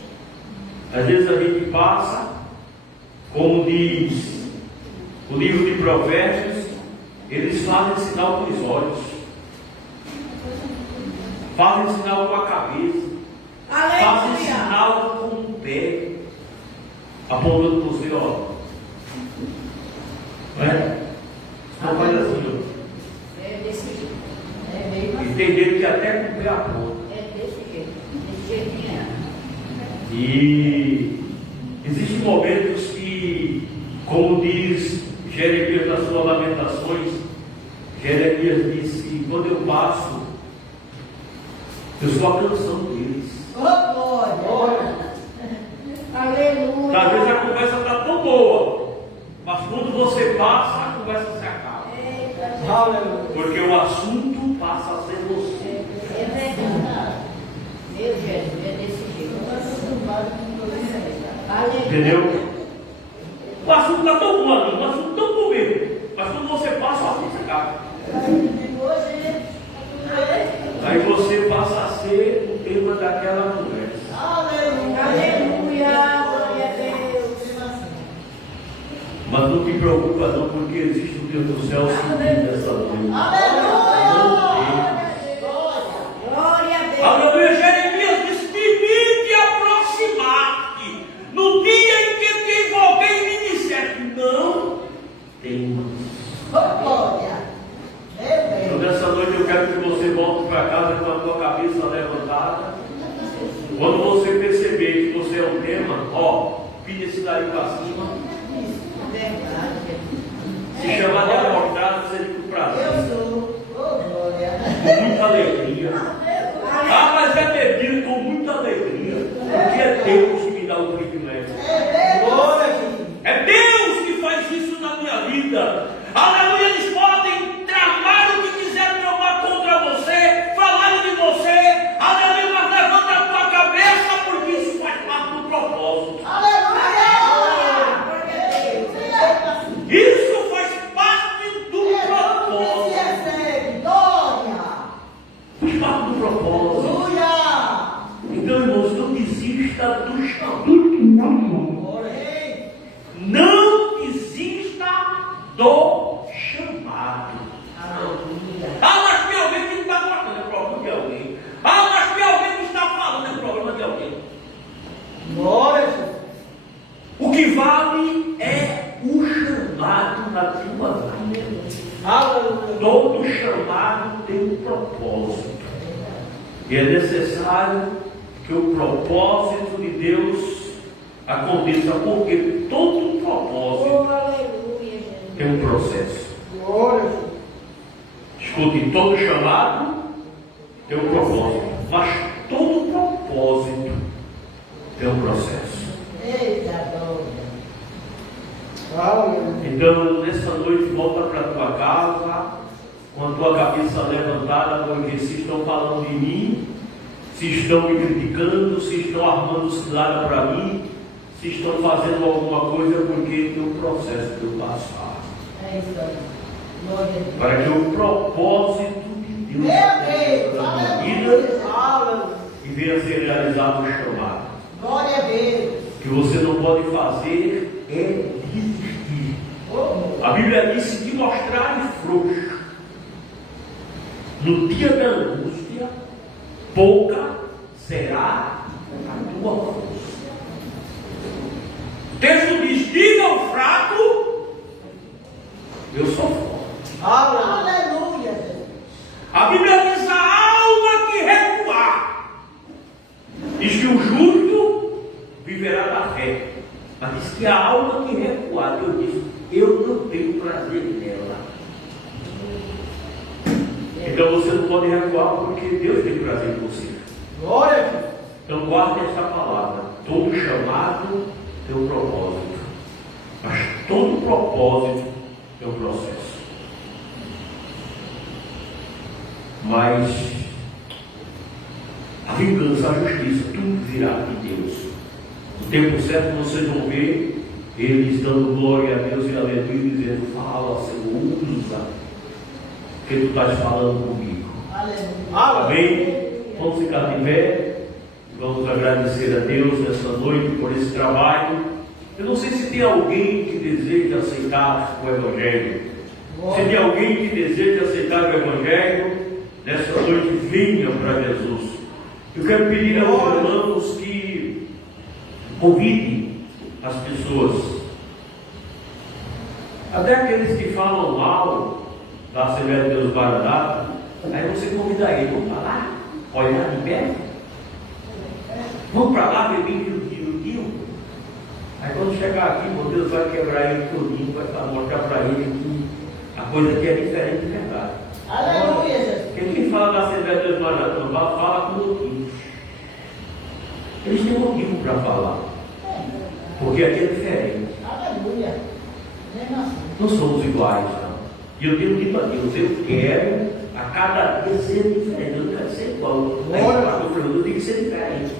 Às vezes a gente passa, como diz o livro de Provérbios, eles fazem sinal com os olhos, fazem sinal com a cabeça, fazem sinal com o pé, apontando para você, ó. Não é? Não faz assim, ó. É desse jeito. É meio assim. Entender que até com o pé aponta. É desse jeito. Desse jeitinho. E existem momentos que, como diz Jeremias nas suas lamentações, Jeremias disse: quando eu passo, eu sou a canção deles. Oh, glória. Aleluia. Às vezes a conversa está tão boa, mas quando você passa, a conversa se acaba. Porque o assunto passa a ser você. É verdade. Meu Jesus, é desse jeito. Aleluia. Entendeu? O assunto está tão bom ali, o assunto tão bom mesmo. Mas quando você passa, o assunto se acaba. Aí você passa a ser o tema daquela conversa. Aleluia, glória a Deus. Mas não te preocupa não, porque existe o Deus do céu subindo nessa noite. Glória a Deus. Aleluia. Jeremias disse: te aproximar-te no dia em que te invoquei e me disseste: não temas. Então, nessa noite eu quero que você volte para casa com a tua cabeça levantada. Quando você perceber que você é um tema, pide esse daí para cima. Se chamar de abordado, seria com prazer. Com muita alegria. Mas é bebido com muita alegria. Porque é Deus que me dá o privilégio. É Deus que faz isso na minha vida. Aleluia. Eles podem tramar o que quiserem tramar contra você, falarem de você. Aleluia. Mas levanta a tua cabeça, porque isso faz parte do propósito. Isso faz parte do propósito. Faz parte do propósito. Então, irmãos, não desista do chamado. Não desista do chamado. Mas tem alguém que está tratando o problema de alguém. Mas tem alguém que está falando do problema de alguém. O que vale é o chamado na tua vida. Todo chamado tem um propósito. E é necessário que o propósito de Deus aconteça, porque todo propósito tem um processo. Escute, todo chamado tem um propósito, mas todo propósito tem um processo. Então, nessa noite, volta para a tua casa com a tua cabeça levantada, porque se estão falando de mim, se estão me criticando, se estão armando cilada para mim, se estão fazendo alguma coisa, porque tem um processo que eu passar. Para que o propósito de Deus aconteça na minha vida e venha a ser realizado o chamado. Glória a Deus. O que você não pode fazer é desistir. A Bíblia diz: se te mostrares frouxo no dia da angústia, pouca será a tua força. O texto diz: diga ao fraco, eu sou forte. Aleluia. A Bíblia diz: a alma que recuar, diz que o justo viverá da fé. Mas diz que a alma que recuar, Deus diz: eu não tenho prazer nela. Então você não pode recuar, porque Deus tem prazer em você. Glória a Deus. Então guarde esta palavra: todo chamado tem um propósito, mas todo propósito tem um processo. Mas a vingança, a justiça, tudo virá de Deus. No tempo certo vocês vão ver eles dando glória a Deus e aleluia, dizendo: fala, Senhor, usa, que tu estás falando comigo. Aleluia. Amém? Vamos ficar de pé. Vamos agradecer a Deus nessa noite por esse trabalho. Eu não sei se tem alguém que deseja aceitar o Evangelho. Se tem alguém que deseja aceitar o Evangelho, nessa noite venha para Jesus. Eu quero pedir aos irmãos que convidem as pessoas, até aqueles que falam mal da Assembleia de Deus Maranata. Aí você convida ele: vamos para lá, olhar de perto, vamos para lá beber tio. Aí quando chegar aqui, meu Deus vai quebrar ele todinho, vai mostrar para ele que a coisa aqui é diferente de verdade. Aleluia, Jesus. Porque quem fala da Assembleia de Deus Maranata fala com motivos. Eles têm motivo para falar, porque aqui é diferente. Aleluia. Não somos iguais, não. E eu tenho dito a Deus: eu quero a cada dia ser diferente. Eu não quero ser igual. Eu tenho que ser diferente.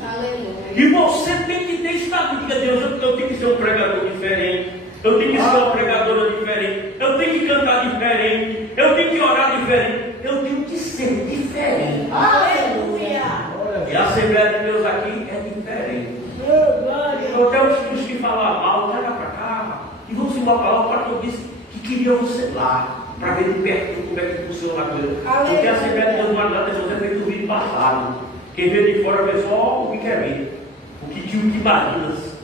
E você tem que ter isso na vida. Diga: Deus, eu tenho que ser um pregador diferente. Eu tenho que ser uma pregadora diferente. Eu tenho que cantar diferente. Eu tenho que orar diferente. Eu tenho que ser diferente. Aleluia. E a Assembleia de Deus aqui é diferente. Então, até os que falam mal, traga para cá. E vamos embora para lá. O pastor disse que queria você lá, para ver de perto como é que funciona a coisa. Porque a Assembleia de Deus Guardada é feito no vídeo passado. Quem vê de fora vê só o que quer ver, o que imaginas.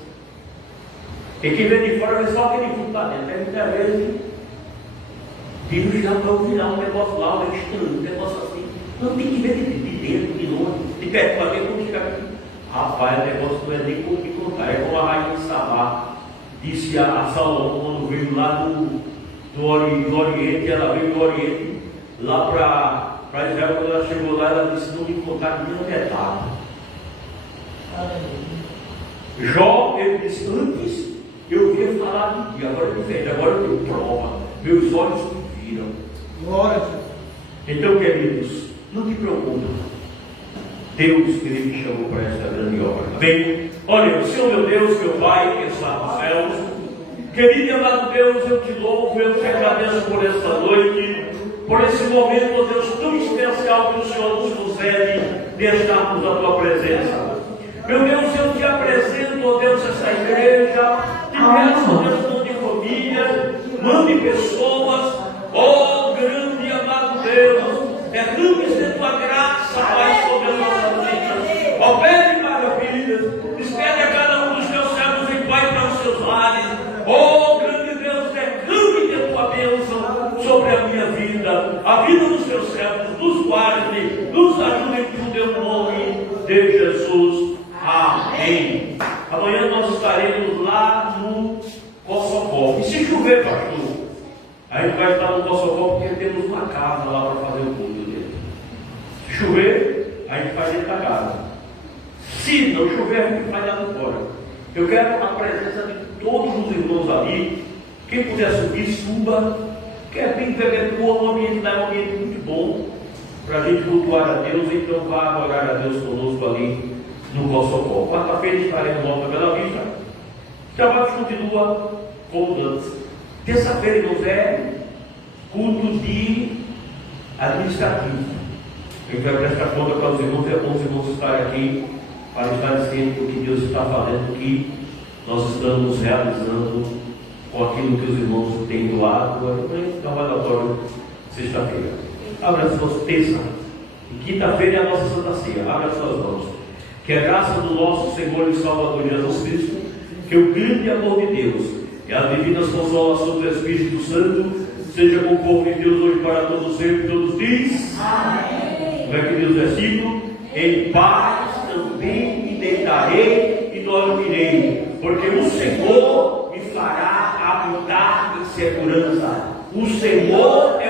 E quem vê de fora vê só aquele fundo lá dentro. É muitas vezes Deus já vai virar um negócio lá, um estranho, um negócio assim. Não tem que ver de dentro, de longe, de perto para ver como fica aqui. Rapaz, o negócio não é nem como te contar. É como a rainha de Sabá disse a Salomão quando veio lá do Oriente, ela veio do Oriente lá para Israel. Quando ela chegou lá, ela disse: não me contar nenhum detalhe. Jó, ele disse: antes eu ouvia falar de ti, agora eu vejo, agora eu tenho prova, meus olhos me viram. Glória a Deus. Então, queridos, não te preocupe. Deus, Ele te chamou para esta grande obra. Bem, olha, Senhor meu Deus, meu Pai, que está nos céus, querido e amado Deus, eu te louvo, eu te agradeço por esta noite, por esse momento, ó Deus, tão especial que o Senhor nos concede de estarmos na tua presença. Meu Deus, eu te apresento, ó Deus, esta igreja, te peço, ó Deus, mande família, mande pessoas, ó grande e amado Deus, derrames de tua graça, Pai, sobre a nossa vida. Opere maravilhas, despede a cada um dos teus servos e Pai para os seus lares. Ó grande Deus, derrame de tua bênção sobre a minha vida, a vida dos teus servos, nos guarde, nos ajude no teu nome de Jesus. Amém. Amanhã nós estaremos lá no Kosovo. E se chover, pastor, a gente vai estar no Kosovo porque temos uma casa lá para fazer o culto dele. Se chover, a gente faz dentro da casa. Se não chover, a gente faz lá fora. Eu quero a presença de todos os irmãos ali. Quem puder subir, suba. Que é bem perpetuo, um ambiente lá, um ambiente muito bom para a gente cultuar a Deus. Então vá adorar a Deus conosco ali no Kosovo. Quarta-feira estaremos no Bela Vista. O trabalho continua como antes. Terça-feira, irmãos, é culto de administrativo. A gente vai prestar conta para os irmãos, é bom os irmãos estarem aqui para estar cientes do que Deus está fazendo, o que nós estamos realizando com aquilo que os irmãos têm doado. No trabalho sexta-feira. Abra as suas terça. E quinta-feira é a nossa Santa Ceia. Abra as suas mãos. Que a graça do nosso Senhor e Salvador Jesus Cristo, que o grande amor de Deus e as divinas consolações do Espírito Santo seja com o povo de Deus hoje para todos sempre. Todos diz amém. Como é que diz o versículo? Em paz também me deitarei e dormirei, porque o Senhor me fará habitar em segurança. O Senhor é